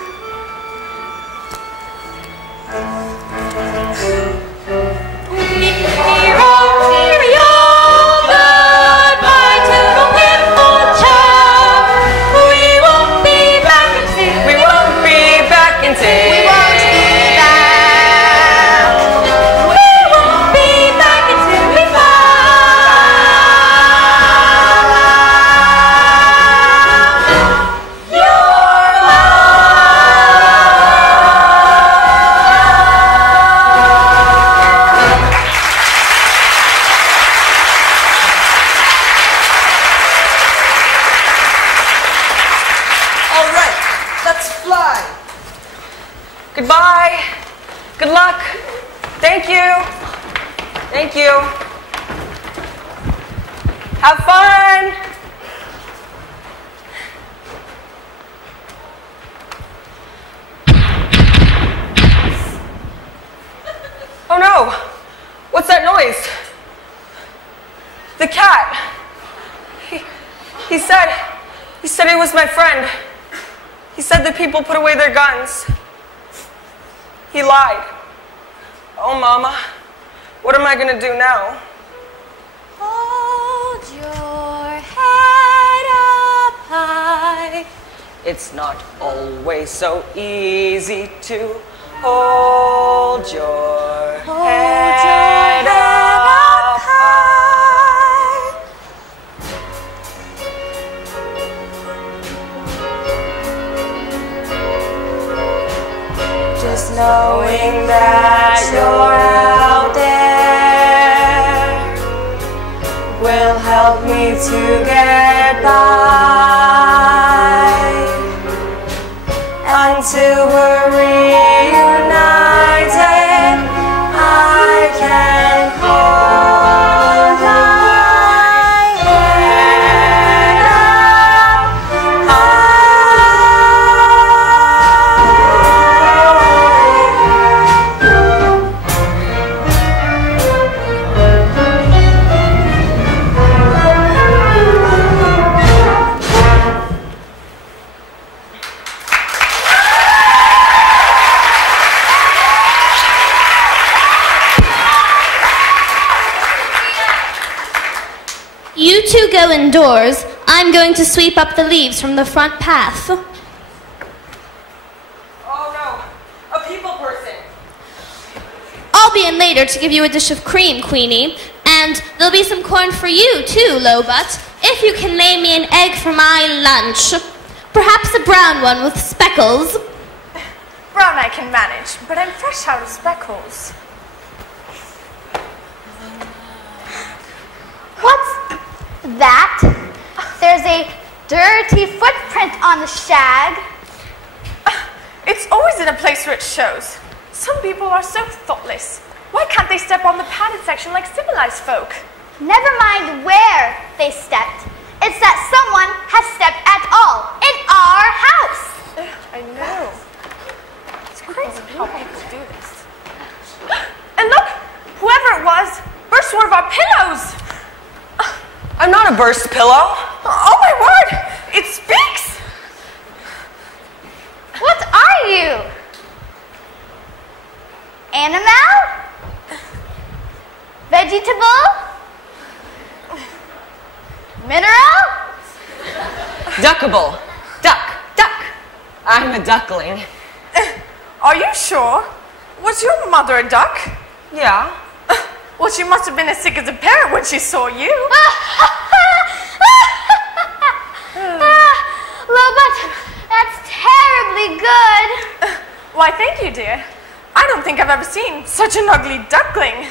We're all goodbye to the pitiful child. We won't be back until We won't be back until We won't be back. we won't be back until we find your All right, let's fly. Goodbye. Good luck. Thank you. Thank you. Have fun. Oh no. What's that noise? The cat. He said He said he was my friend. He said that people put away their guns. He lied. Oh, Mama, what am I gonna do now? Hold your head up high. It's not always so easy to hold your head up high. Just knowing that you're out there will help me to get by until we're reunited. I can hold my head up You two go indoors. I'm going to sweep up the leaves from the front path. Oh no, a people person. I'll be in later to give you a dish of cream, Queenie. And there'll be some corn for you, too, Lowbutt, if you can lay me an egg for my lunch. Perhaps a brown one with speckles. Brown I can manage, but I'm fresh out of speckles. What's that? There's a dirty footprint on the shag. It's always in a place where it shows. Some people are so thoughtless. Why can't they step on the padded section like civilized folk? Never mind where they stepped. It's that someone has stepped at all in our house. I know. It's crazy how people do this. And look, whoever it was burst one of our pillows. I'm not a burst pillow. Oh my word! It speaks! What are you? Animal? Vegetable? Mineral? Duckable. Duck. I'm a duckling. Are you sure? Was your mother a duck? Yeah. Well, she must have been as sick as a parrot when she saw you. Lowbutt, that's terribly good. Why, thank you, dear. I don't think I've ever seen such an ugly duckling.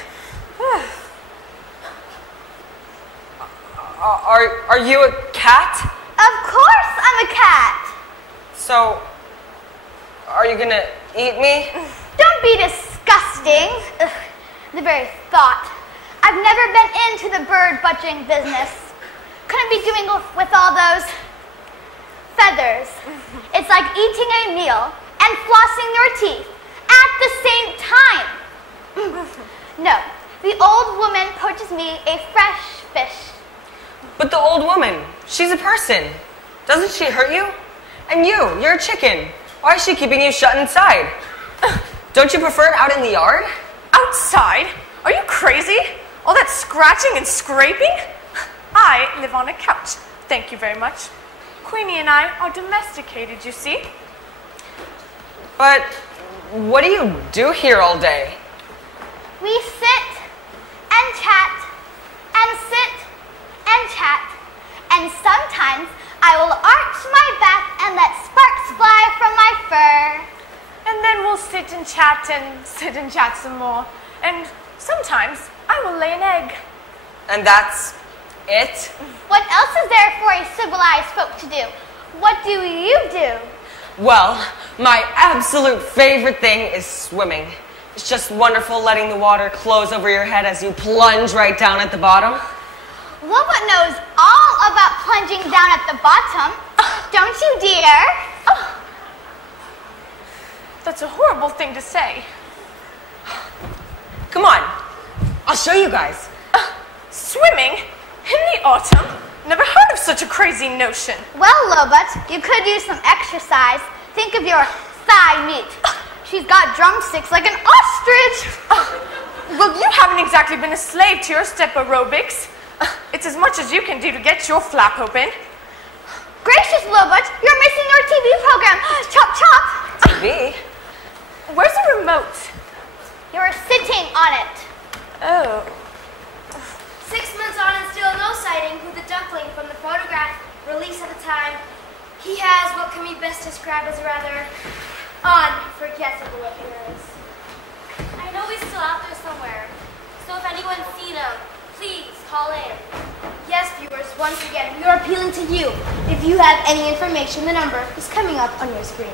Are you a cat? Of course I'm a cat. So, are you gonna eat me? Don't be disgusting. Ugh, the very thought. I've never been into the bird butchering business. Couldn't be doing with all those feathers. It's like eating a meal and flossing your teeth at the same time. No, the old woman poaches me a fresh fish. But the old woman, she's a person. Doesn't she hurt you? And you're a chicken. Why is she keeping you shut inside? Don't you prefer it out in the yard? Outside? Are you crazy? All that scratching and scraping? I live on a couch. Thank you very much. Queenie and I are domesticated, you see. But what do you do here all day? We sit and chat and sit and chat. And sometimes I will arch my back and let sparks fly from my fur. And then we'll sit and chat some more. And sometimes I will lay an egg. And that's it? What else is there for a civilized folk to do? What do you do? Well, my absolute favorite thing is swimming. It's just wonderful letting the water close over your head as you plunge right down at the bottom. Lowbutt knows all about plunging down at the bottom. Don't you, dear? That's a horrible thing to say. Come on, I'll show you guys. Swimming in the autumn? Never heard of such a crazy notion. Well, Lobut, you could use some exercise. Think of your thigh meat. She's got drumsticks like an ostrich. Well, you haven't exactly been a slave to your step aerobics. It's as much as you can do to get your flap open. Gracious, Lobut, you're missing your TV program. Chop, chop. TV? Where's the remote? You're sitting on it. Oh. 6 months on and still no sighting who the duckling from the photograph released at the time. He has what can be best described as a rather unforgettable appearance. I know he's still out there somewhere, so if anyone's seen him, please call in. Yes, viewers, once again, we are appealing to you. If you have any information, the number is coming up on your screen.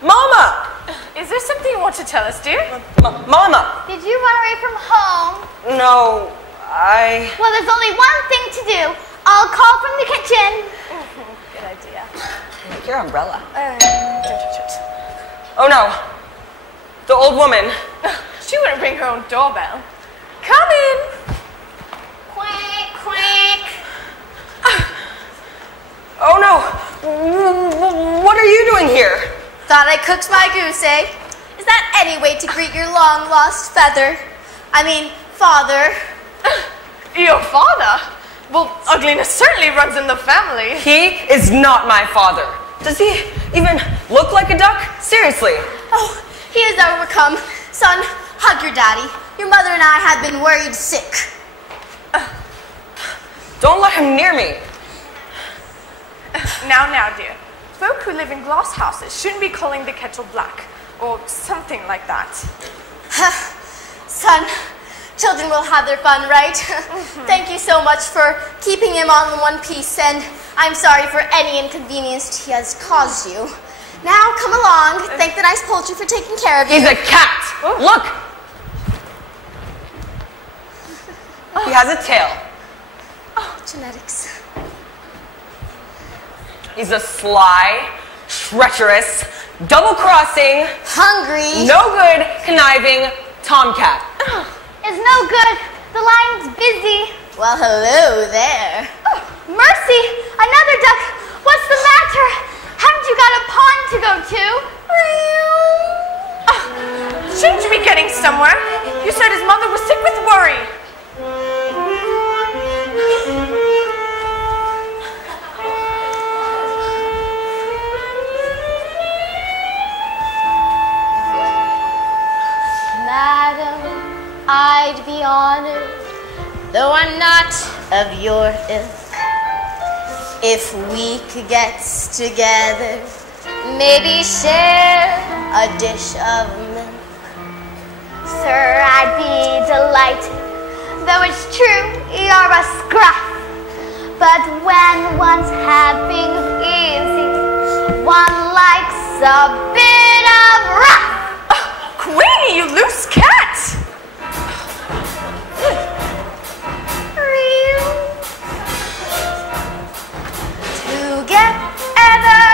Mama! Is there something you want to tell us, dear? Mama! Did you run away from home? No, Well, there's only one thing to do. I'll call from the kitchen. Good idea. Take your umbrella. Don't touch it. Oh no. The old woman. She wouldn't bring her own doorbell. Come in. Quack, quack. Oh no. What are you doing here? Thought I cooked my goose egg. Is that any way to greet your long-lost father? Your father? Well, ugliness certainly runs in the family. He is not my father. Does he even look like a duck? Seriously. Oh, he is overcome. Son, hug your daddy. Your mother and I have been worried sick. Don't let him near me. Now, dear. Folk who live in glass houses shouldn't be calling the kettle black, or something like that. Son, children will have their fun, right? Thank you so much for keeping him on one piece, and I'm sorry for any inconvenience he has caused you. Now, come along. Thank the nice poultry for taking care of you. He's a cat. Look. He has a tail. Oh, genetics. He's a sly, treacherous, double-crossing, hungry, no good, conniving tomcat. It's no good. The line's busy. Well, hello there. Oh, mercy! Another duck. What's the matter? Haven't you got a pond to go to? Shouldn't you be getting somewhere? You said his mother was sick with worry. Madam, I'd be honored, though I'm not of your ilk, if we could get together, maybe share a dish of milk. Sir, I'd be delighted. Though it's true, you're a scruff. But when one's having easy, one likes a bit of rough. Queenie, you loose cat! Together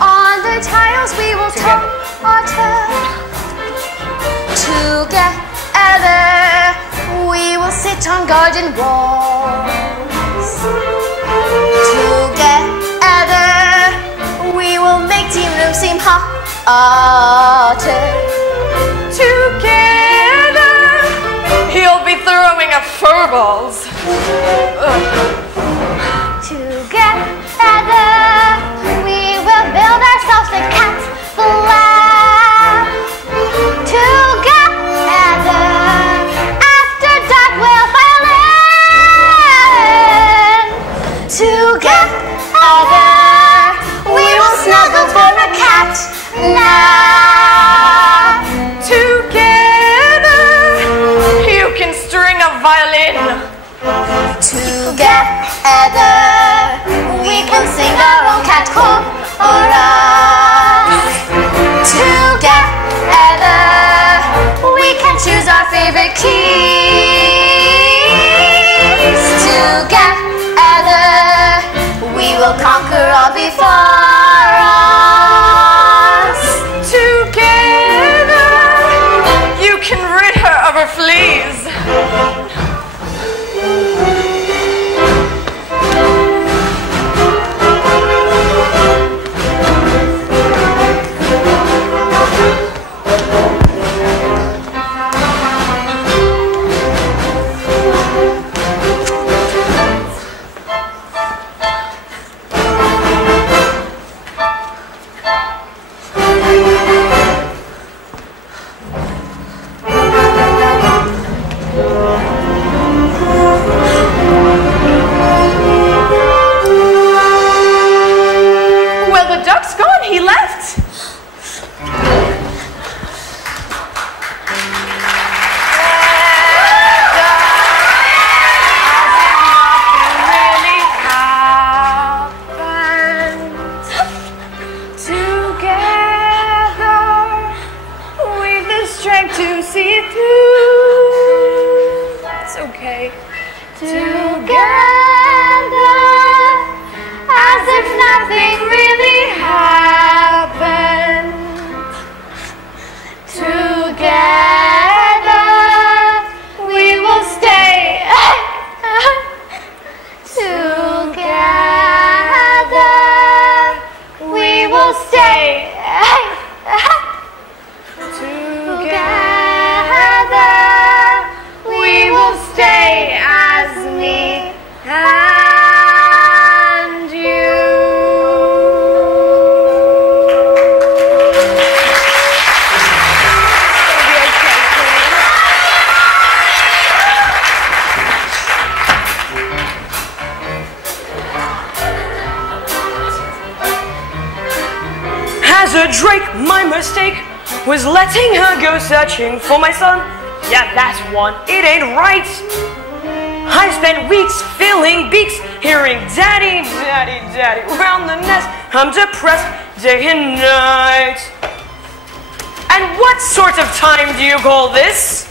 on the tiles we will totter. Together we will sit on garden walls. Together we will make team room seem hotter. Together, he'll be throwing up furballs. Together, we will build ourselves a cat flap. Together, after dark we'll violin. Together, we will snuggle for a cat nap. Together, you can string a violin. Together. see through. It's okay. Together, as if nothing really happened. Together, we will stay. Together, we will stay. Together, we will stay as me and you. As a Drake, my mistake was letting her go searching for my son. Yeah, that's one. It ain't right. I've spent weeks filling beaks, hearing daddy, daddy, daddy round the nest. I'm depressed day and night. And what sort of time do you call this?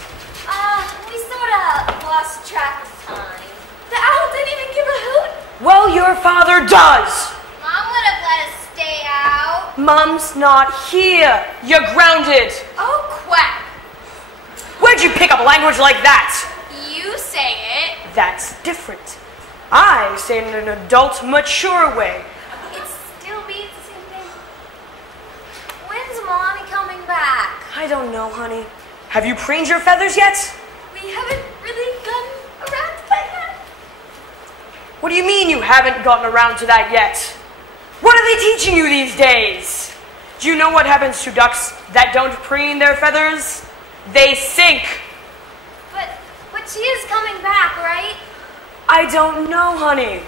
We sort of lost track of time. The owl didn't even give a hoot. Well, your father does. Mom would have let us stay out. Mom's not here. You're grounded. Oh, quack. Where'd you pick up language like that? You say it. That's different. I say it in an adult, mature way. It still means the same thing. When's Mommy coming back? I don't know, honey. Have you preened your feathers yet? We haven't really gotten around to that yet. What do you mean you haven't gotten around to that yet? What are they teaching you these days? Do you know what happens to ducks that don't preen their feathers? They sink. But she is coming back, right? I don't know, honey.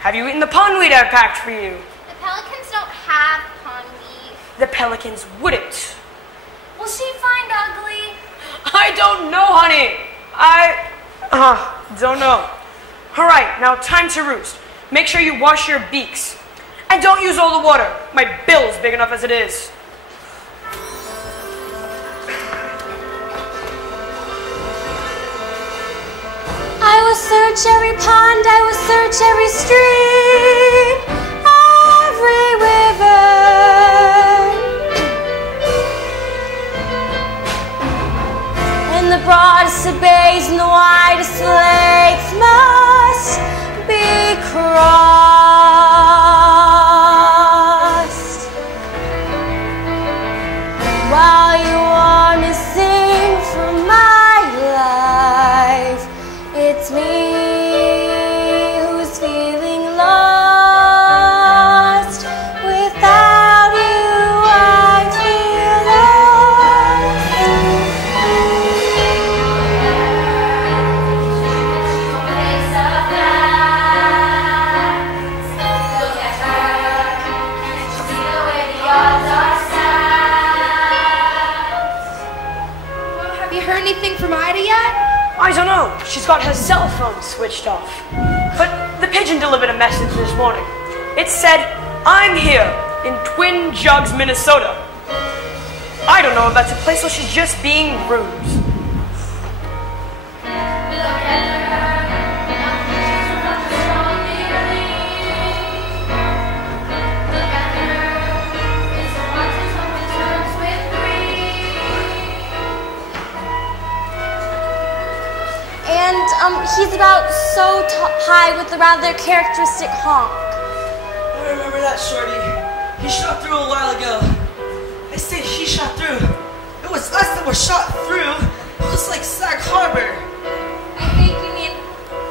Have you eaten the pondweed I packed for you? The pelicans don't have pondweed. The pelicans wouldn't. Will she find ugly? I don't know, honey. I don't know. All right, now time to roost. Make sure you wash your beaks. And don't use all the water. My bill's big enough as it is. I will search every pond, I will search every stream, every river. And the broadest of bays and the widest lakes must be crossed. While you want to sing for my life, it's me who's feeling lost. Without you, I feel lost. Look at her, see the way the odds are stacked. Well, have you heard anything from Ida yet? I don't know. She's got her cell phone switched off. But the pigeon delivered a message this morning. It said, I'm here in Twin Jugs, Minnesota. I don't know if that's a place or she's just being rude. And he's about so high with the rather characteristic honk. I remember that, Shorty. He shot through a while ago. I say he shot through. It was us that were shot through. It was like Sag Harbor.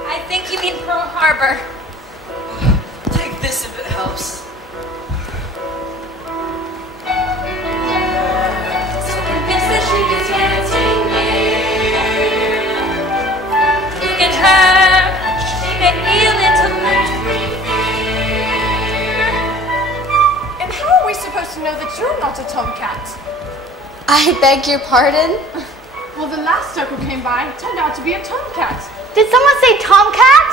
I think you mean Pearl Harbor. Take this if it helps. And how are we supposed to know that you're not a tomcat? I beg your pardon? Well, the last duck who came by turned out to be a tomcat. Did someone say tomcat?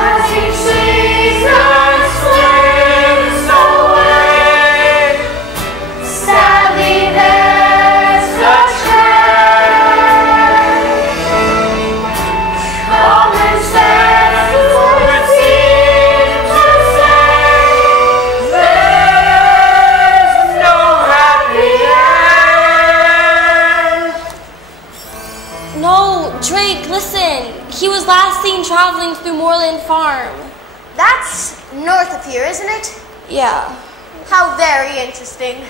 As he sees us slips away, through Moorland Farm. That's north of here, isn't it? Yeah. How very interesting.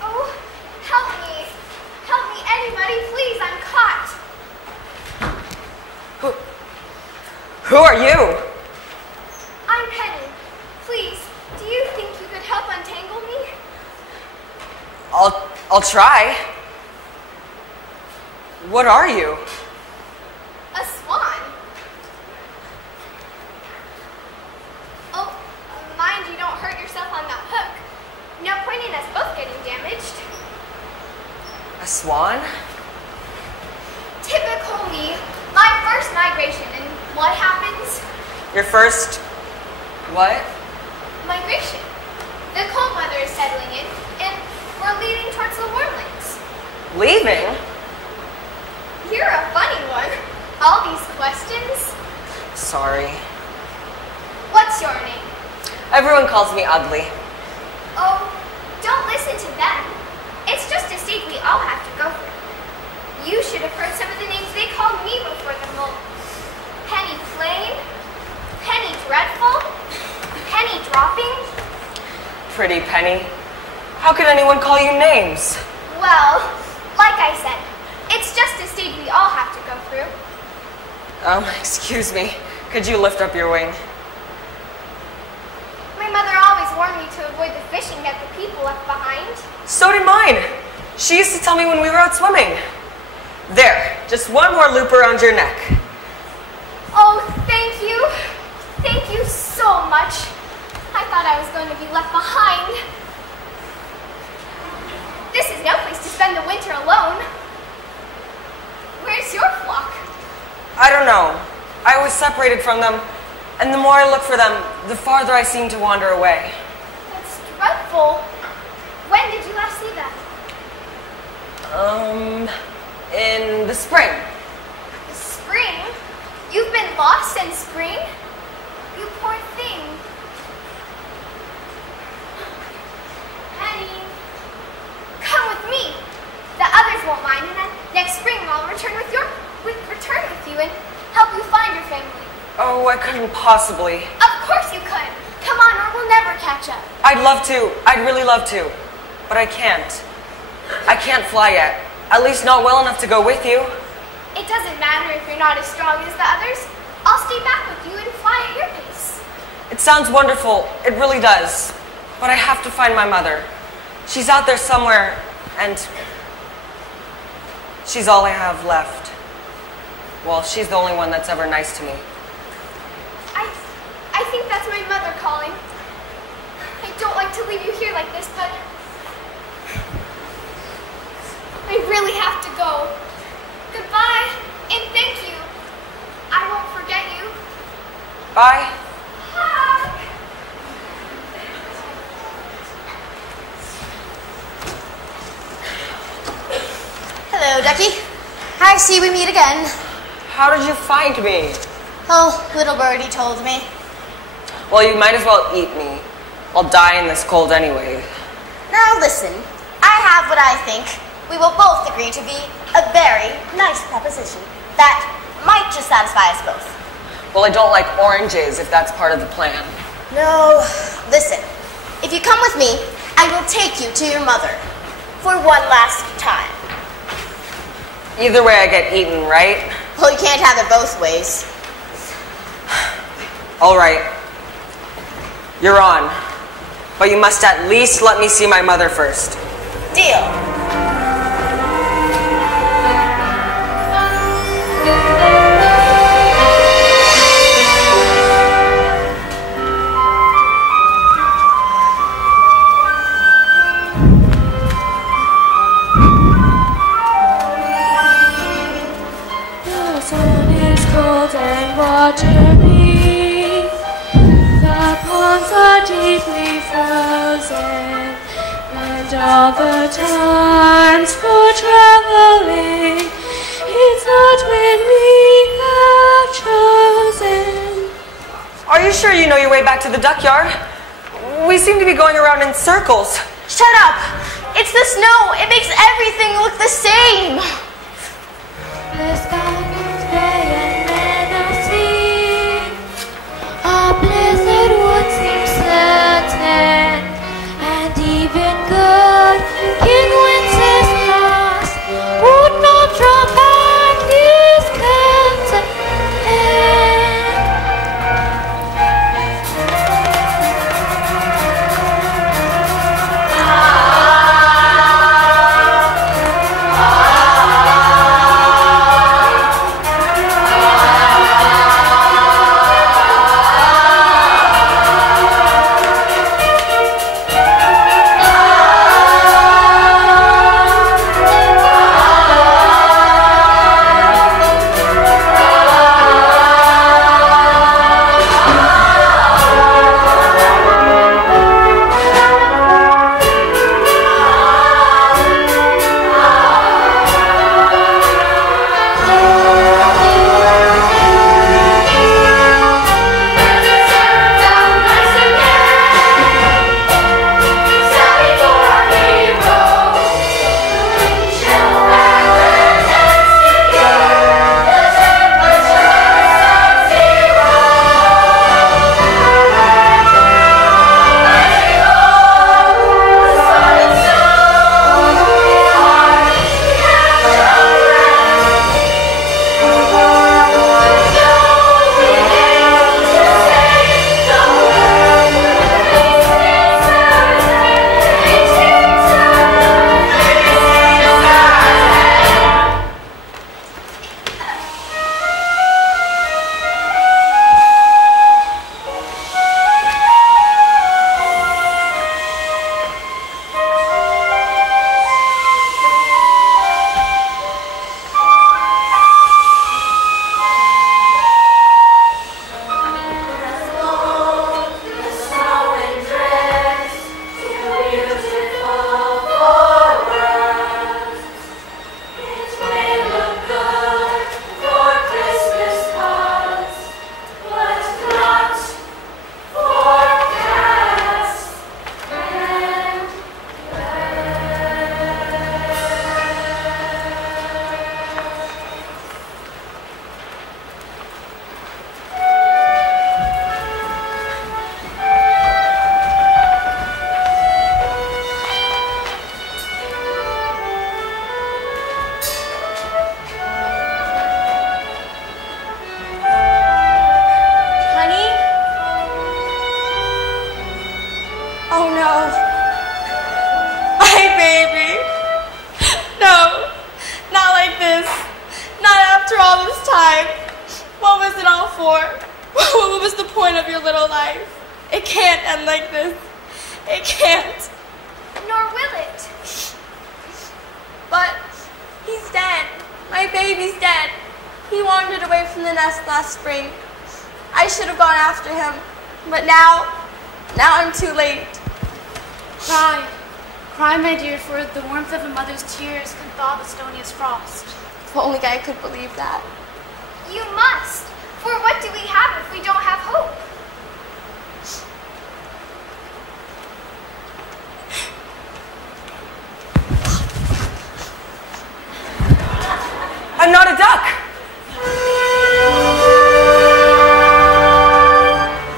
Oh, help me. Help me, anybody, please. I'm caught. Who are you? I'm Penny. Please, do you think you could help untangle me? I'll try. What are you? A swan. Oh, mind you don't hurt yourself on that hook. No point in us both getting damaged. A swan? Typical me. My first migration, and what happens? Your first... what? Migration. The cold weather is settling in, and we're leading towards the warmlands. Leaving? You're a funny one. All these questions. Sorry. What's your name? Everyone calls me ugly. Oh, don't listen to them. It's just a stage we all have to go through. You should have heard some of the names they called me before the mole. Penny Plain, Penny Dreadful, Penny Dropping. Pretty Penny. How could anyone call you names? Well, like I said, it's just a stage we all have to go through. Excuse me. Could you lift up your wing? My mother always warned me to avoid the fishing net the people left behind. So did mine. She used to tell me when we were out swimming. There, just one more loop around your neck. Oh, thank you. Thank you so much. I thought I was going to be left behind. This is no place to spend the winter alone. Where's your flock? I don't know. I was separated from them, and the more I look for them, the farther I seem to wander away. That's dreadful. When did you last see them? In the spring. The spring? You've been lost since spring? You poor thing. Penny, come with me. The others won't mind, and then next spring I'll return with you and help you find your family. Oh, I couldn't possibly. Of course you could. Come on, or we'll never catch up. I'd love to. I'd really love to. But I can't. I can't fly yet. At least not well enough to go with you. It doesn't matter if you're not as strong as the others. I'll stay back with you and fly at your pace. It sounds wonderful. It really does. But I have to find my mother. She's out there somewhere, and she's all I have left. Well, she's the only one that's ever nice to me. I think that's my mother calling. I don't like to leave you here like this, but I really have to go. Goodbye, and thank you. I won't forget you. Bye. Honk. Hello, Ducky. I see we meet again. How did you find me? Oh, little birdie told me. Well, you might as well eat me. I'll die in this cold anyway. Now listen, I have what I think we will both agree to be a very nice proposition that might just satisfy us both. Well, I don't like oranges if that's part of the plan. No, listen, if you come with me, I will take you to your mother for one last time. Either way, I get eaten, right? Well, you can't have it both ways. All right. You're on. But you must at least let me see my mother first. Deal. The sun is cold and watery. The ponds are deeply frozen, and all the times for traveling, it's not when we have chosen. Are you sure you know your way back to the duck yard? We seem to be going around in circles. Shut up! It's the snow! It makes everything look the same! The sky is gray and menacing. A blizzard would seem certain, and even good King Wenceslas would not draw back his curtain. Cry, my dear, for the warmth of a mother's tears can thaw the stoniest frost. If only I could believe that. You must. For what do we have if we don't have hope? I'm not a duck.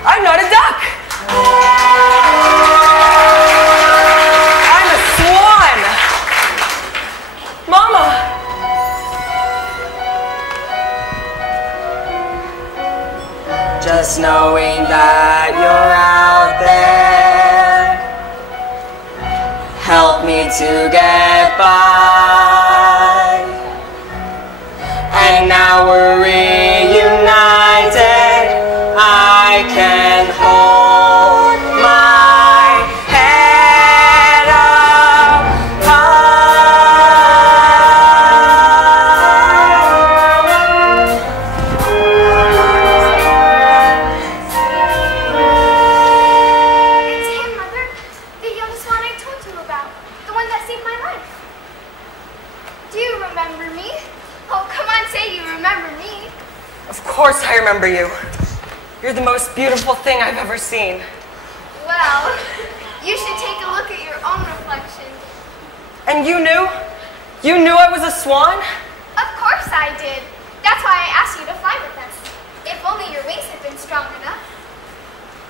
I'm not a duck. I'm a swan. Mama. Just knowing that you're out there, help me to get by. And now we're reunited, I can hold my head up It's him, Mother. The young swan I told you about. The one that saved my life. Do you remember me? Oh, come on, say you remember me. Of course I remember you. You're the most beautiful thing I've ever seen. Well, you should take a look at your own reflection. And you knew? You knew I was a swan? Of course I did. That's why I asked you to fly with us. If only your wings had been strong enough.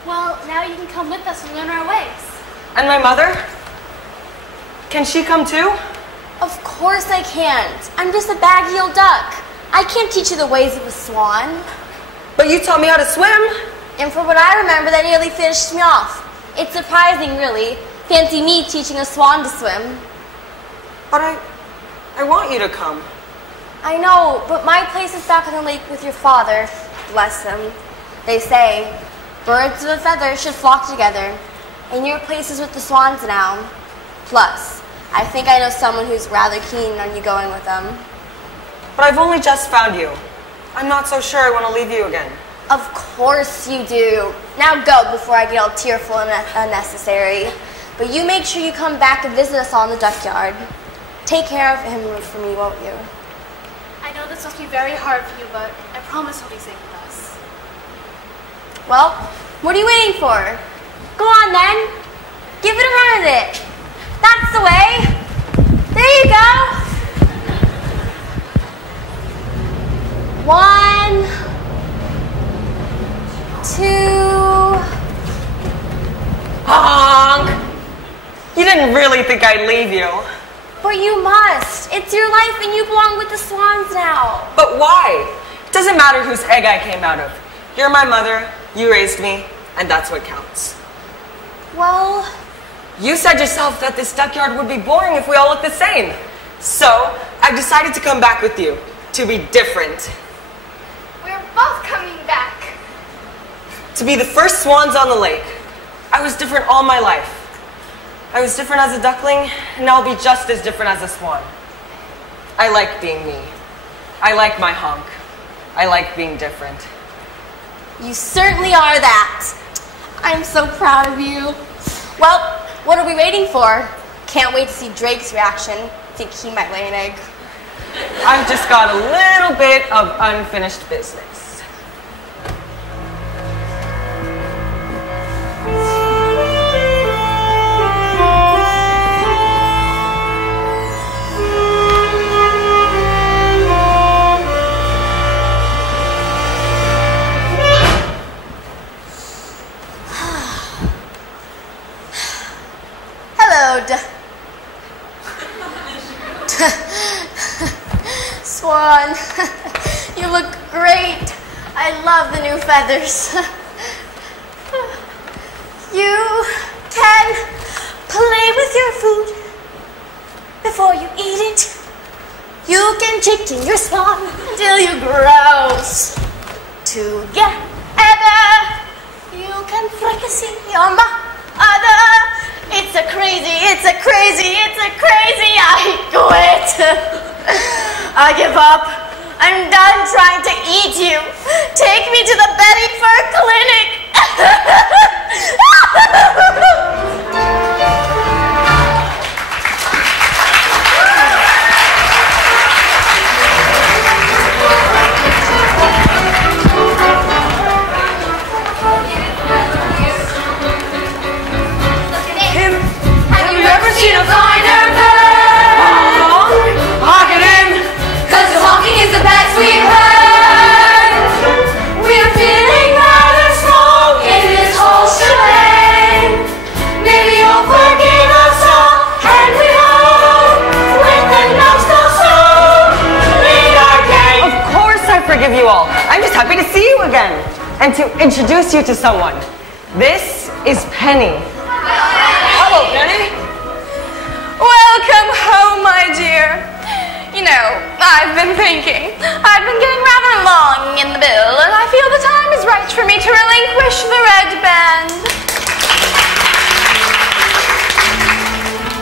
Well, now you can come with us and learn our ways. And my mother? Can she come too? Of course I can't. I'm just a baggy old duck. I can't teach you the ways of a swan. But you taught me how to swim. And for what I remember, that nearly finished me off. It's surprising, really. Fancy me teaching a swan to swim. But I want you to come. I know, but my place is back on the lake with your father. Bless him. They say, birds of a feather should flock together. And your place is with the swans now. Plus, I think I know someone who's rather keen on you going with them. But I've only just found you. I'm not so sure I want to leave you again. Of course you do. Now go before I get all tearful and unnecessary. But you make sure you come back and visit us all in the duckyard. Take care of him for me, won't you? I know this must be very hard for you, but I promise he'll be safe with us. Well, what are you waiting for? Go on then. Give it a run at it. That's the way. There you go. 1, 2. Honk! You didn't really think I'd leave you. But you must. It's your life and you belong with the swans now. But why? It doesn't matter whose egg I came out of. You're my mother, you raised me, and that's what counts. Well, you said yourself that this duckyard would be boring if we all looked the same. So, I decided to come back with you, to be different. We're both coming back. To be the first swans on the lake. I was different all my life. I was different as a duckling, and I'll be just as different as a swan. I like being me. I like my honk. I like being different. you certainly are that. I'm so proud of you. Well, what are we waiting for? Can't wait to see Drake's reaction. Think he might lay an egg. I've just got a little bit of unfinished business. Hello, Swan. You look great. I love the new feathers. You can play with your food before you eat it. You can chicken your swan until you grows. Together, you can fricassee your mother. It's a crazy, I quit. I give up. I'm done trying to eat you. Take me to the Betty Fur Clinic. Have you ever seen a finer bird? Honk it in, 'cause the honking is the best we've heard. We're feeling rather small in this whole shebang. Maybe you'll forgive us all, and we hope with the next song lead our gang. Of course I forgive you all. I'm just happy to see you again and to introduce you to someone. This is Penny. Hello, Penny. Welcome home, my dear. You know, I've been thinking. I've been getting rather long in the bill, and I feel the time is right for me to relinquish the red band.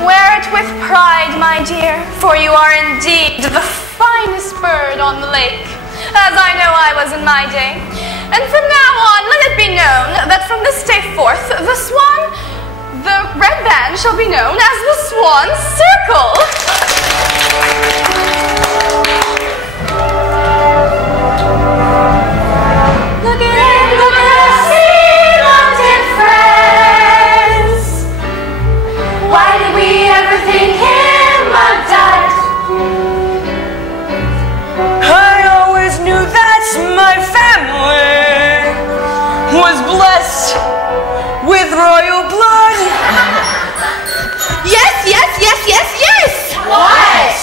Wear it with pride, my dear, for you are indeed the finest bird on the lake, as I know I was in my day. And from now on, let it be known that from this day forth, the red band shall be known as the Swan Circle. Look at him, look at was blessed with royal blood. Yes, yes, yes, yes, yes! What?